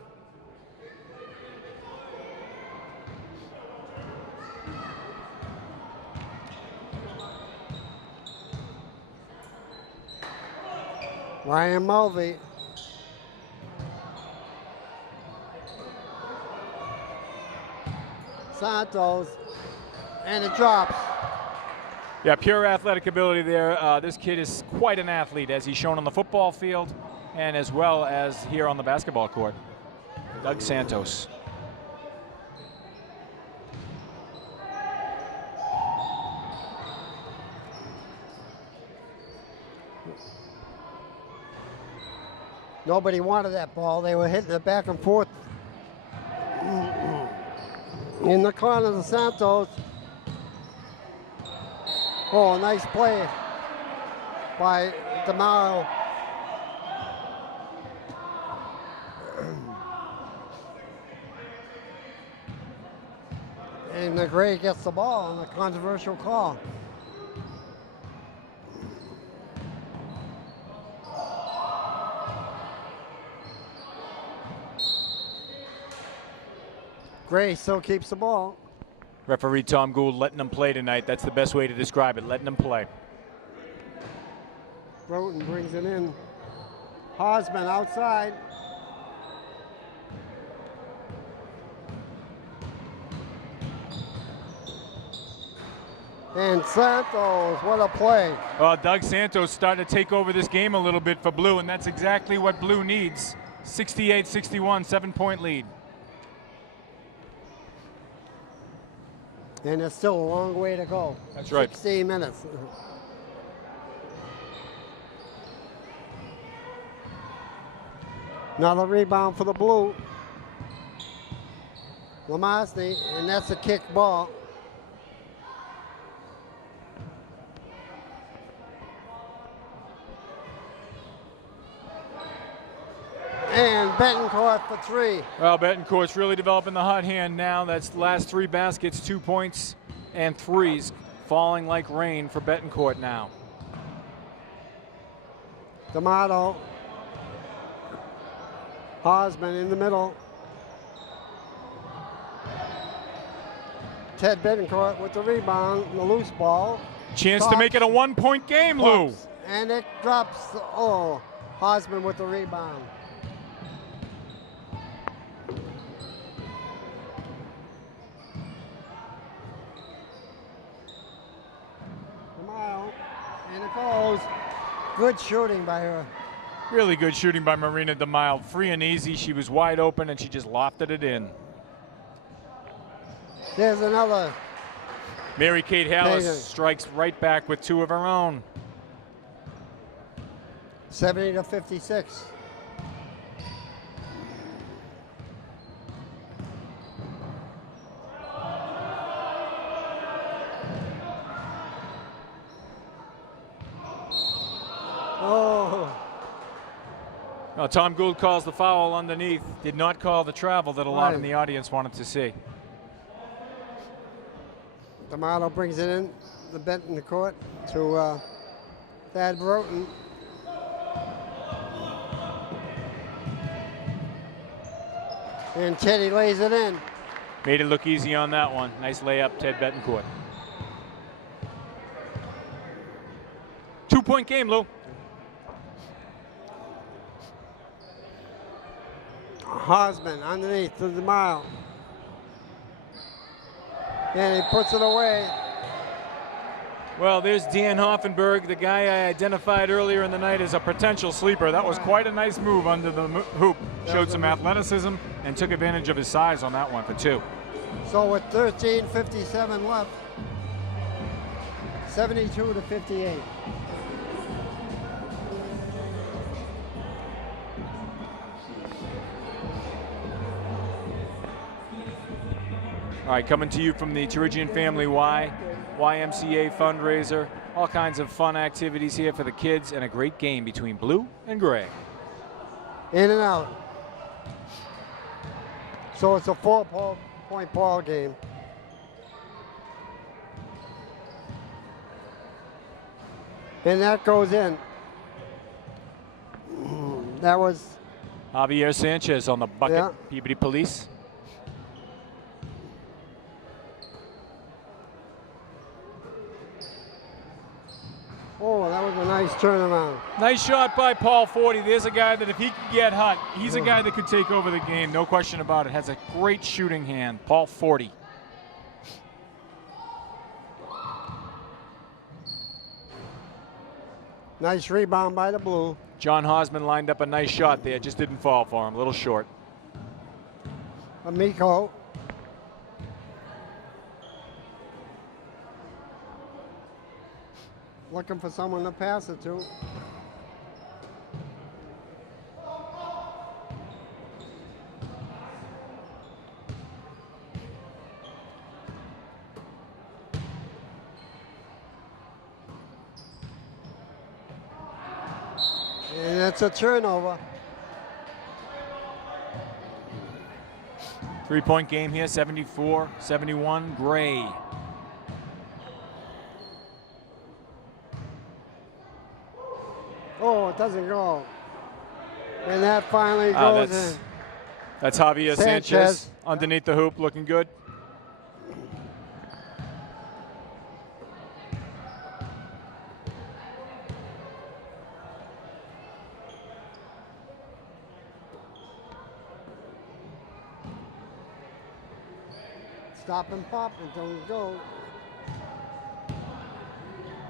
Ryan Mulvey. Santos. And it drops. Yeah, pure athletic ability there. This kid is quite an athlete, as he's shown on the football field and as well as here on the basketball court. Doug Santos. Nobody wanted that ball. They were hitting it back and forth. In the corner to Santos. Oh, nice play by DeMauro. And the Gray gets the ball on a controversial call. Gray still keeps the ball. Referee Tom Gould letting them play tonight. That's the best way to describe it, letting them play. Broughton brings it in. Hosman outside. And Santos, what a play. Well, Doug Santos starting to take over this game a little bit for Blue, and that's exactly what Blue needs. 68-61, 7-point lead. And it's still a long way to go. That's right. 16 minutes. Another rebound for the Blue. Lamasny, and that's a kick ball. And Bettencourt for 3. Well, Bettencourt's really developing the hot hand now. That's the last 3 baskets, 2 points and 3s, falling like rain for Bettencourt now. D'Amato. Hosman in the middle. Ted Bettencourt with the rebound, the loose ball. Chance to make it a 1-point game, Lou. And it drops. Oh, Hosman with the rebound. And it goes. Good shooting by her. Really good shooting by Marina DeMille. Free and easy. She was wide open and she just lofted it in. There's another. Mary Kate Hallis strikes right back with 2 of her own. 70-56. Oh. Now, Tom Gould calls the foul underneath. Did not call the travel that a lot in Right. the audience wanted to see. D'Amato brings it in the Bettencourt to Thad Broughton. And Teddy lays it in. Made it look easy on that one. Nice layup, Ted Bettencourt. 2-point game, Lou. Hosman underneath to the mile. And he puts it away. Well, there's Dan Hoffenberg, the guy I identified earlier in the night as a potential sleeper. That was quite a nice move under the hoop. Showed some athleticism and took advantage of his size on that one for 2. So with 13:57 left, 72 to 58. All right, coming to you from the Turigian Family YMCA fundraiser. All kinds of fun activities here for the kids and a great game between blue and gray. In and out. So it's a 4-point ball game. And that goes in. That was, Javier Sanchez on the bucket, Yeah. Peabody Police. oh, that was a nice turnaround. Nice shot by Paul Forty. There's a guy that if he could get hot, he's a guy that could take over the game, no question about it. Has a great shooting hand, Paul Forty. Nice rebound by the blue. John Hosman lined up a nice shot there, just didn't fall for him, a little short. Amico. Looking for someone to pass it to. And that's a turnover. 3-point game here, 74-71, Gray. Oh, it doesn't go. And that finally goes in. That's Javier Sanchez Sanchez. underneath the hoop, looking good. Stop and pop and don't go.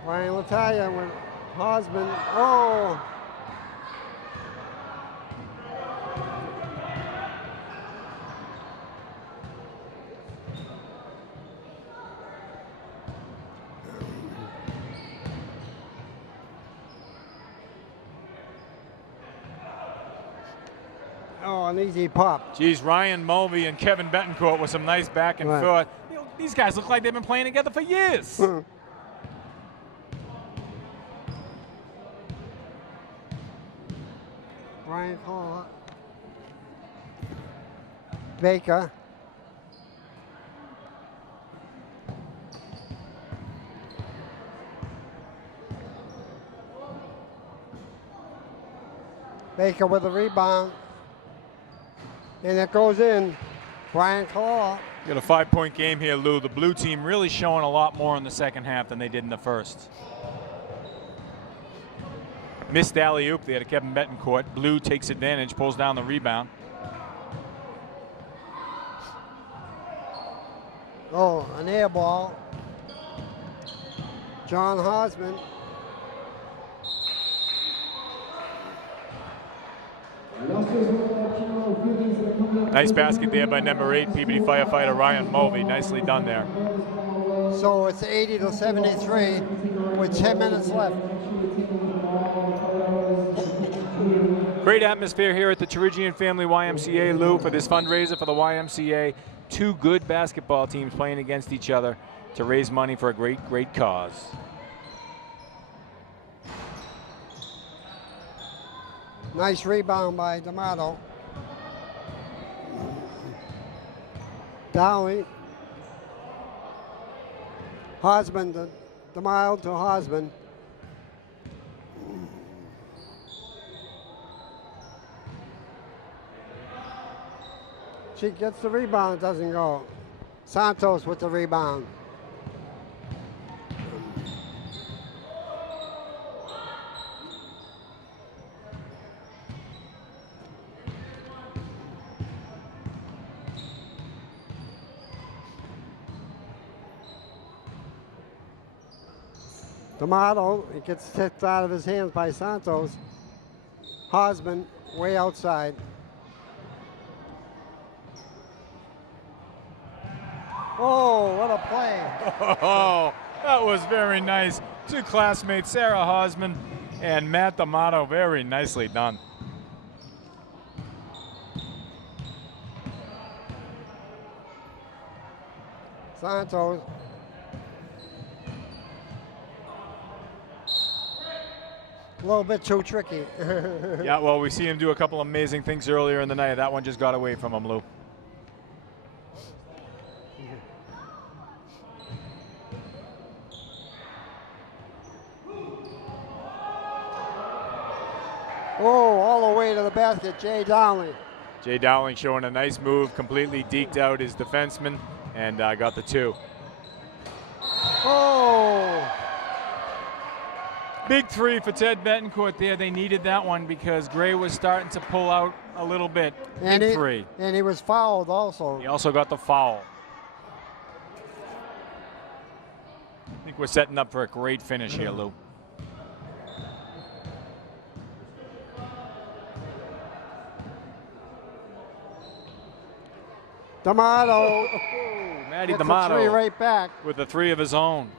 Ryan Latalia with Hosman. Oh! Oh, an easy pop. Geez, Ryan Mulvey and Kevin Bettencourt with some nice back and Right. forth. You know, these guys look like they've been playing together for years. Brian Cole. Baker. Baker with a rebound. And it goes in. Brian Claw. Got a 5-point game here, Lou. The blue team really showing a lot more in the second half than they did in the first. Missed alley-oop there to Kevin Bettencourt. Blue takes advantage, pulls down the rebound. Oh, an air ball. John Hosman. Nice basket there by number 8, Peabody firefighter Ryan Mulvey. Nicely done there. So it's 80 to 73 with 10 minutes left. Great atmosphere here at the Turigian Family YMCA, Lou, for this fundraiser for the YMCA. Two good basketball teams playing against each other to raise money for a great, great cause. Nice rebound by D'Amato. Dowling. Hosman to D'Amato to Hosman. She gets the rebound, doesn't go. Santos with the rebound. D'Amato, it gets tipped out of his hands by Santos. Hosman way outside. Oh, what a play. Oh, that was very nice. Two classmates, Sarah Hosman and Matt D'Amato, very nicely done. Santos. A little bit too tricky. Yeah, well, we see him do a couple amazing things earlier in the night. That one just got away from him, Lou. Oh, all the way to the basket, Jay Dowling. Jay Dowling showing a nice move, completely deked out his defenseman, and got the two. Oh! Big three for Ted Bettencourt there. They needed that one because Gray was starting to pull out a little bit. Big three. And he was fouled also. He also got the foul. I think we're setting up for a great finish here, Lou. D'Amato. Matty gets D'Amato the three right back. with a three of his own.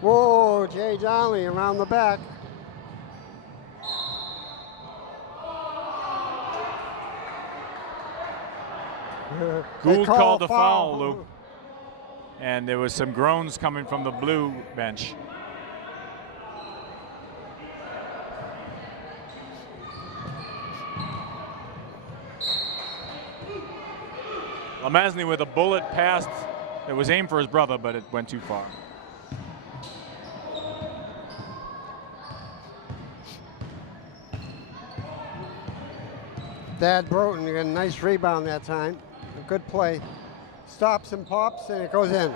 Whoa, Jay Dowling around the back. Gould called the foul, Lou. And there was some groans coming from the blue bench. Lamazny with a bullet past. It was aimed for his brother, but it went too far. Thad Broughton got a nice rebound that time. A good play. Stops and pops, and it goes in.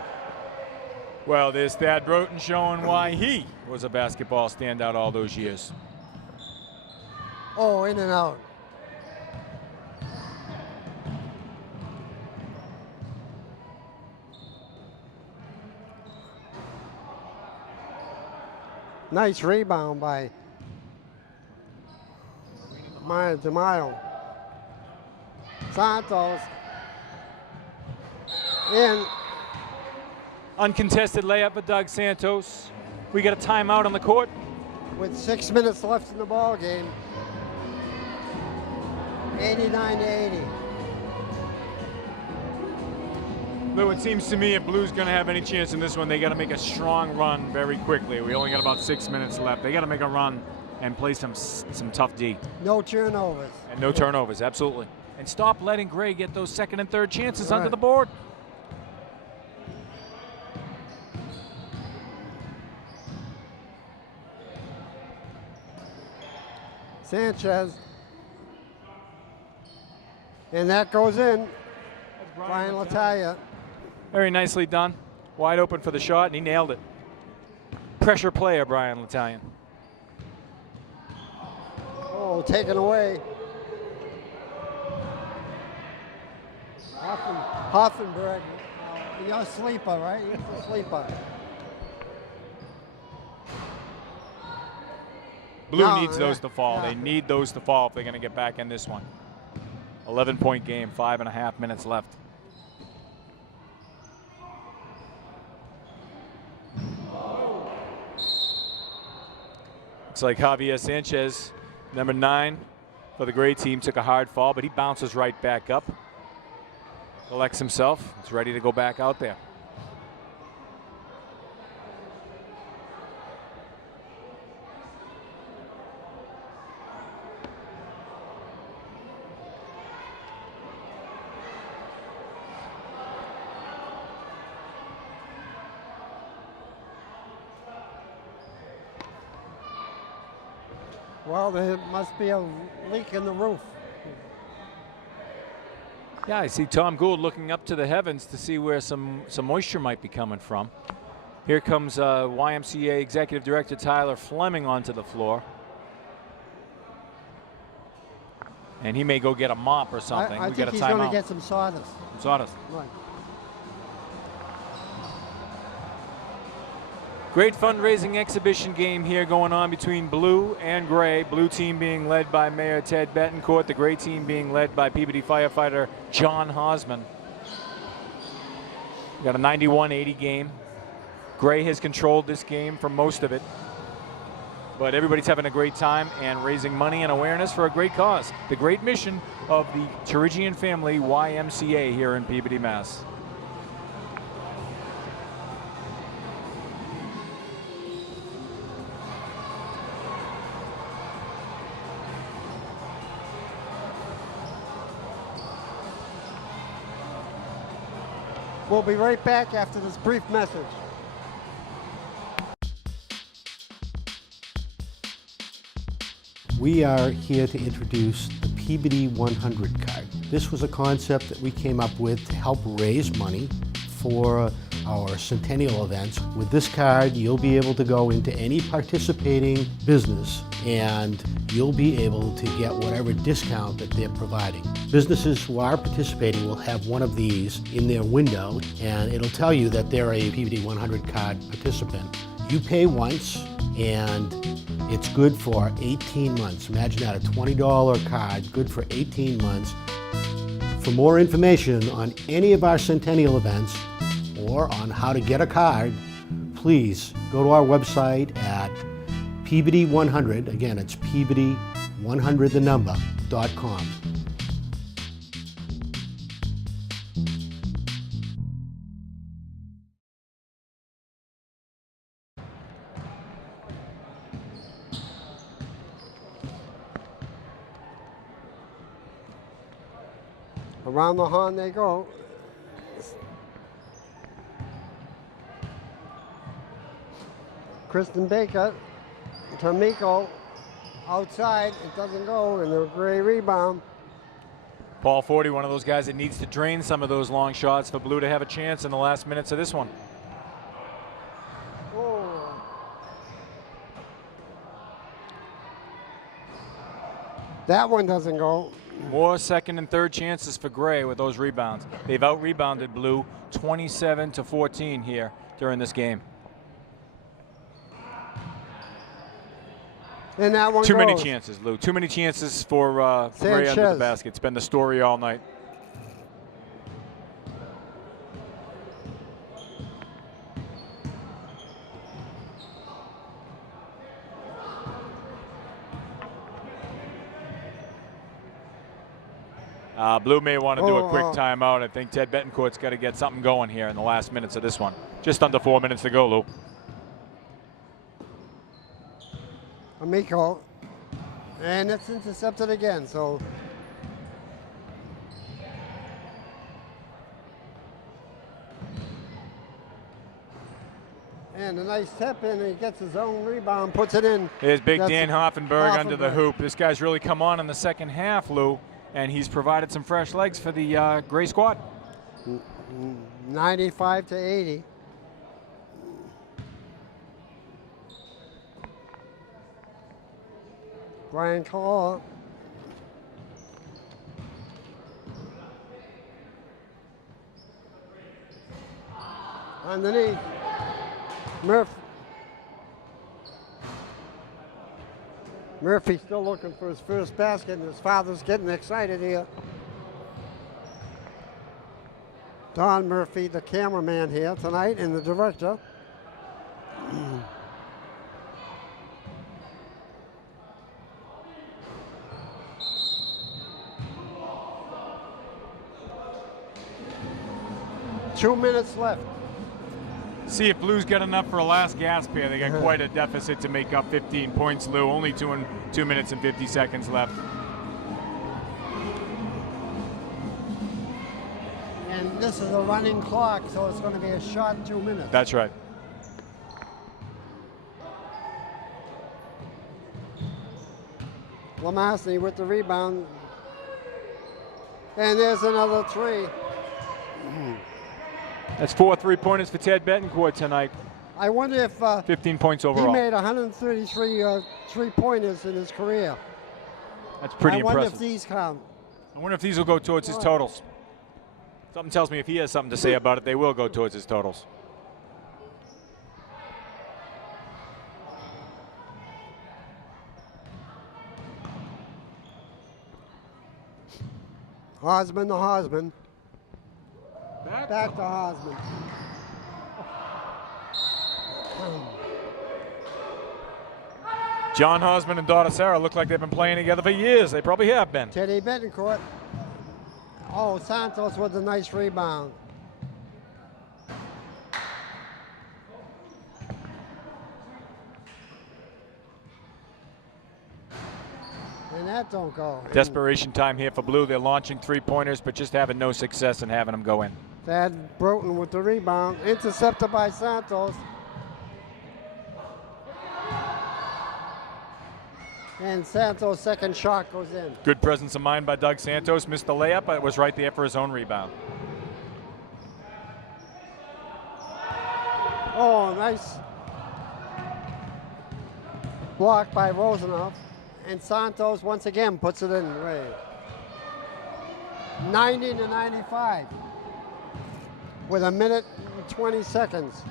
Well, there's Thad Broughton showing why he was a basketball standout all those years. Oh, in and out. Nice rebound by D'Amato. Santos. In. Uncontested layup for Doug Santos. We got a timeout on the court. With 6 minutes left in the ball game. 89-80. Lou, it seems to me if Blue's going to have any chance in this one, they got to make a strong run very quickly. We only got about 6 minutes left. They got to make a run and play some tough D. No turnovers. And no turnovers, absolutely. And stop letting Gray get those second and third chances Right. under the board. Sanchez. And that goes in. Brian Latalia. Very nicely done. Wide open for the shot, and he nailed it. Pressure player, Brian L'Italian. Oh, taken away. Hoffenberg. You're a sleeper, right? You're a sleeper. Blue No, needs those yeah, to fall. yeah. They need those to fall if they're going to get back in this one. 11-point game, 5.5 minutes left. Looks like Javier Sanchez, number 9 for the gray team, took a hard fall, but he bounces right back up. Collects himself. He's ready to go back out there. Well, there must be a leak in the roof. Yeah, I see Tom Gould looking up to the heavens to see where some moisture might be coming from. Here comes YMCA Executive Director Tyler Fleming onto the floor. And he may go get a mop or something. I We think got a he's going timeout. to get some sawdust. Some sawdust. Right. Great fundraising exhibition game here going on between blue and gray. Blue team being led by Mayor Ted Bettencourt, the gray team being led by Peabody firefighter John Hosman. We got a 91-80 game. Gray has controlled this game for most of it, but everybody's having a great time and raising money and awareness for a great cause. The great mission of the Turigian Family YMCA here in Peabody, Mass. We'll be right back after this brief message. We are here to introduce the Peabody 100 card. This was a concept that we came up with to help raise money for our centennial events. With this card, you'll be able to go into any participating business and you'll be able to get whatever discount that they're providing. Businesses who are participating will have one of these in their window and it'll tell you that they're a Peabody 100 card participant. You pay once and it's good for 18 months. Imagine that, a $20 card, good for 18 months. For more information on any of our centennial events or on how to get a card, please go to our website at Peabody 100, again it's Peabody100.com. Around the horn they go. Kristen Baker, Tomiko outside, it doesn't go, and a great rebound. Paul 40, one of those guys that needs to drain some of those long shots for Blue to have a chance in the last minutes of this one. Oh. That one doesn't go. More second and third chances for Gray with those rebounds. They've out-rebounded Blue 27-14 here during this game. And that one Too goes. many chances, Lou. Too many chances for Gray under the basket. It's been the story all night. Blue may want to do a quick timeout. I think Ted Bettencourt's got to get something going here in the last minutes of this one. Just under 4 minutes to go, Lou. Amico, and it's intercepted again, so. And a nice tap in, and he gets his own rebound, puts it in. Here's Big Dan Hoffenberg under the hoop. This guy's really come on in the second half, Lou, and he's provided some fresh legs for the Gray squad. 95-80. Brian Call. Underneath. Murphy's still looking for his first basket, and his father's getting excited here. Don Murphy, the cameraman here tonight, and the director. 2 minutes left. See if Blues get enough for a last gasp here. They got quite a deficit to make up 15 points, Lou. Only 2 minutes and 50 seconds left. And this is a running clock, so it's going to be a short 2 minutes. That's right. Lamasny with the rebound. And there's another three. That's 4 3-pointers for Ted Bettencourt tonight. I wonder if 15 points he overall. made 133 three-pointers in his career. That's pretty I wonder impressive. if these count. I wonder if these will go towards his totals. Something tells me if he has something to say about it, they will go towards his totals. Hosman to Hosman. Back to Hosman. John Hosman and daughter Sarah look like they've been playing together for years. They probably have been. Teddy Bettencourt. Oh, Santos with a nice rebound. And that don't go. Desperation time here for Blue. They're launching three-pointers, but just having no success in having them go in. Thad Broughton with the rebound. Intercepted by Santos. And Santos' second shot goes in. Good presence of mind by Doug Santos. Missed the layup, but was right there for his own rebound. Oh, nice block by Rosenoff. And Santos once again puts it in. Right. 90 to 95 with a minute and 20 seconds.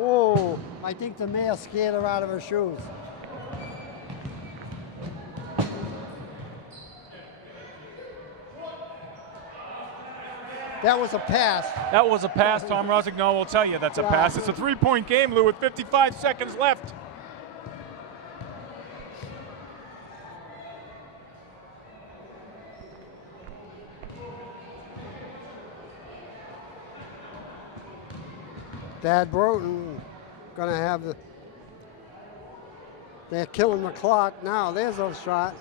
Oh, I think the mayor scared her out of her shoes. That was a pass. That was a pass. Tom Rossignol will tell you that's a pass. It's a three-point game, Lou, with 55 seconds left. Thad Broughton gonna have the. They're killing the clock now. There's a shot.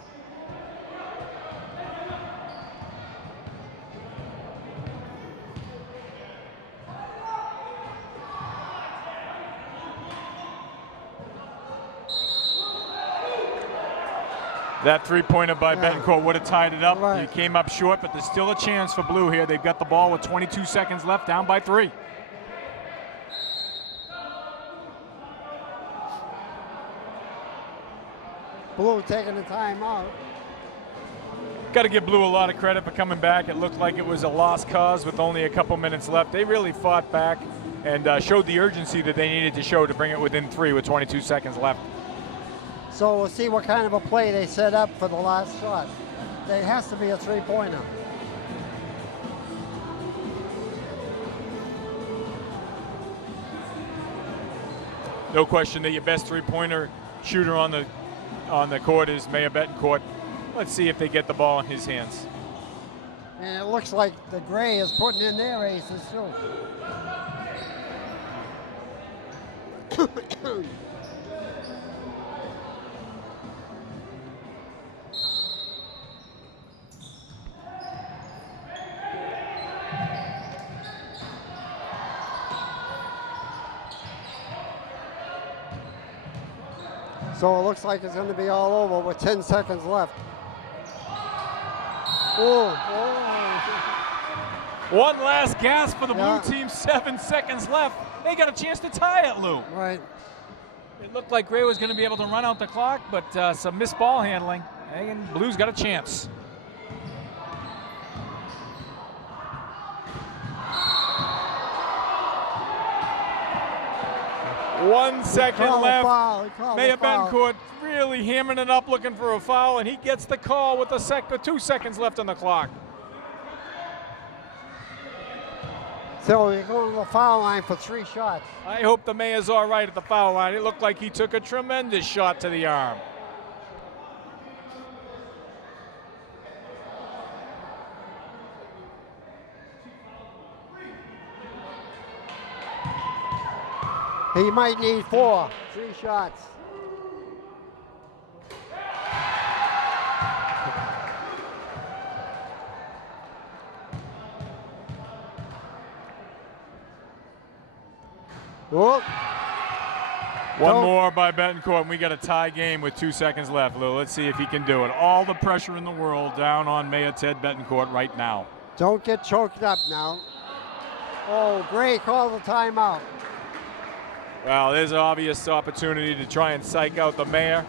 That three-pointer by Yeah. Bettencourt would have tied it up. Right. He came up short, but there's still a chance for Blue here. They've got the ball with 22 seconds left, down by 3. Blue taking the time out. Got to give Blue a lot of credit for coming back. It looked like it was a lost cause with only a couple minutes left. They really fought back and showed the urgency that they needed to show to bring it within 3 with 22 seconds left. So we'll see what kind of a play they set up for the last shot. There has to be a three-pointer. No question that your best three-pointer shooter on the court is Mayor Bettencourt. Let's see if they get the ball in his hands. And it looks like the Gray is putting in their aces too. So it looks like it's going to be all over with 10 seconds left. Oh. One last gasp for the Yeah. Blue team, 7 seconds left. They got a chance to tie it, Lou. Right. It looked like Gray was going to be able to run out the clock, but some missed ball handling, and Blues got a chance. One second Call a left. foul. He called a Mayor foul. Bettencourt really hammering it up looking for a foul, and he gets the call with 2 seconds left on the clock. So you're going to the foul line for 3 shots. I hope the mayor's all right at the foul line. It looked like he took a tremendous shot to the arm. He might need 3 shots. Whoop. One Don't- more by Bettencourt, and we got a tie game with 2 seconds left, Lou. Let's see if he can do it. All the pressure in the world down on Mayor Ted Bettencourt right now. Don't get choked up now. Oh, Gray called the timeout. Well, there's an obvious opportunity to try and psych out the mayor.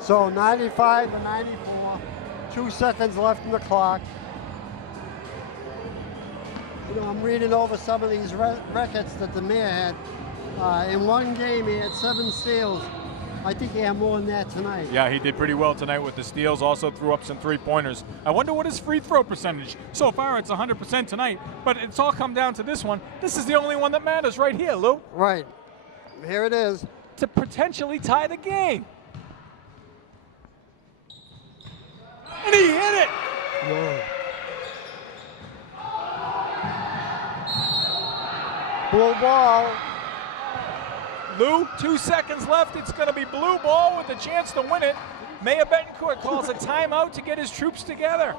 So 95 to 94, 2 seconds left in the clock. You know, I'm reading over some of these records that the mayor had. In one game, he had 7 steals. I think he had more than that tonight. Yeah, he did pretty well tonight with the steals. Also threw up some 3-pointers. I wonder what his free throw percentage. So far, it's 100% tonight, but it's all come down to this one. This is the only one that matters right here, Lou, Right. Here it is. to potentially tie the game. And he hit it. Yeah. Blue ball. Lou, 2 seconds left. It's going to be blue ball with a chance to win it. Mayor Bettencourt calls a timeout to get his troops together.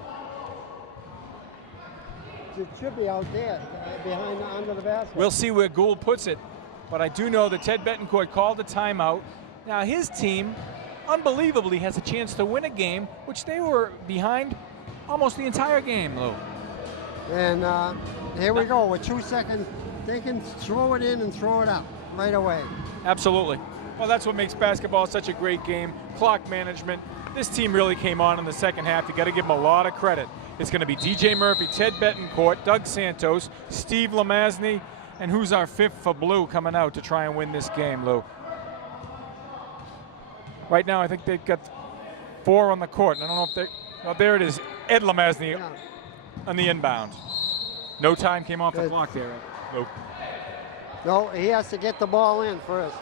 It should be out there, behind, under the basket. We'll see where Gould puts it, but I do know that Ted Bettencourt called a timeout. Now his team, unbelievably, has a chance to win a game, which they were behind almost the entire game, Lou. And here we go with 2 seconds. They can throw it in and throw it out right away. Absolutely. Well, that's what makes basketball such a great game. Clock management. This team really came on in the second half. You got to give them a lot of credit. It's going to be DJ Murphy, Ted Bettencourt, Doug Santos, Steve Lemazny, and who's our 5th for blue coming out to try and win this game, Lou? Right now, I think they've got 4 on the court. I don't know if they. Oh, there it is. Ed Lemazny Yeah. on the inbound. No time came off the Good. clock there. Nope. No, he has to get the ball in first.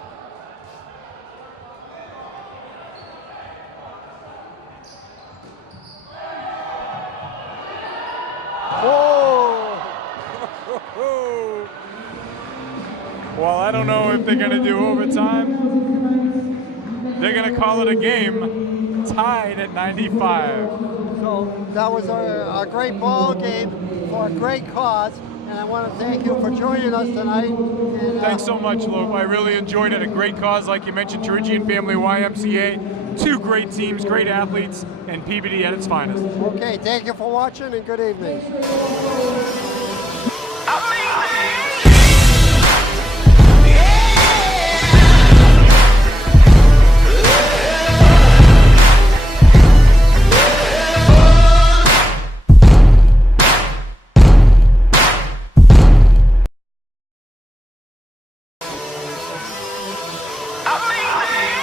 Oh! Well, I don't know if they're going to do overtime. They're going to call it a game, tied at 95. So that was a great ball game for a great cause. And I want to thank you for joining us tonight. And, Thanks so much, Lou. I really enjoyed it. A great cause, like you mentioned, Terigian Family YMCA. 2 great teams, great athletes, and PBD at its finest. Okay, thank you for watching and good evening. Amazing!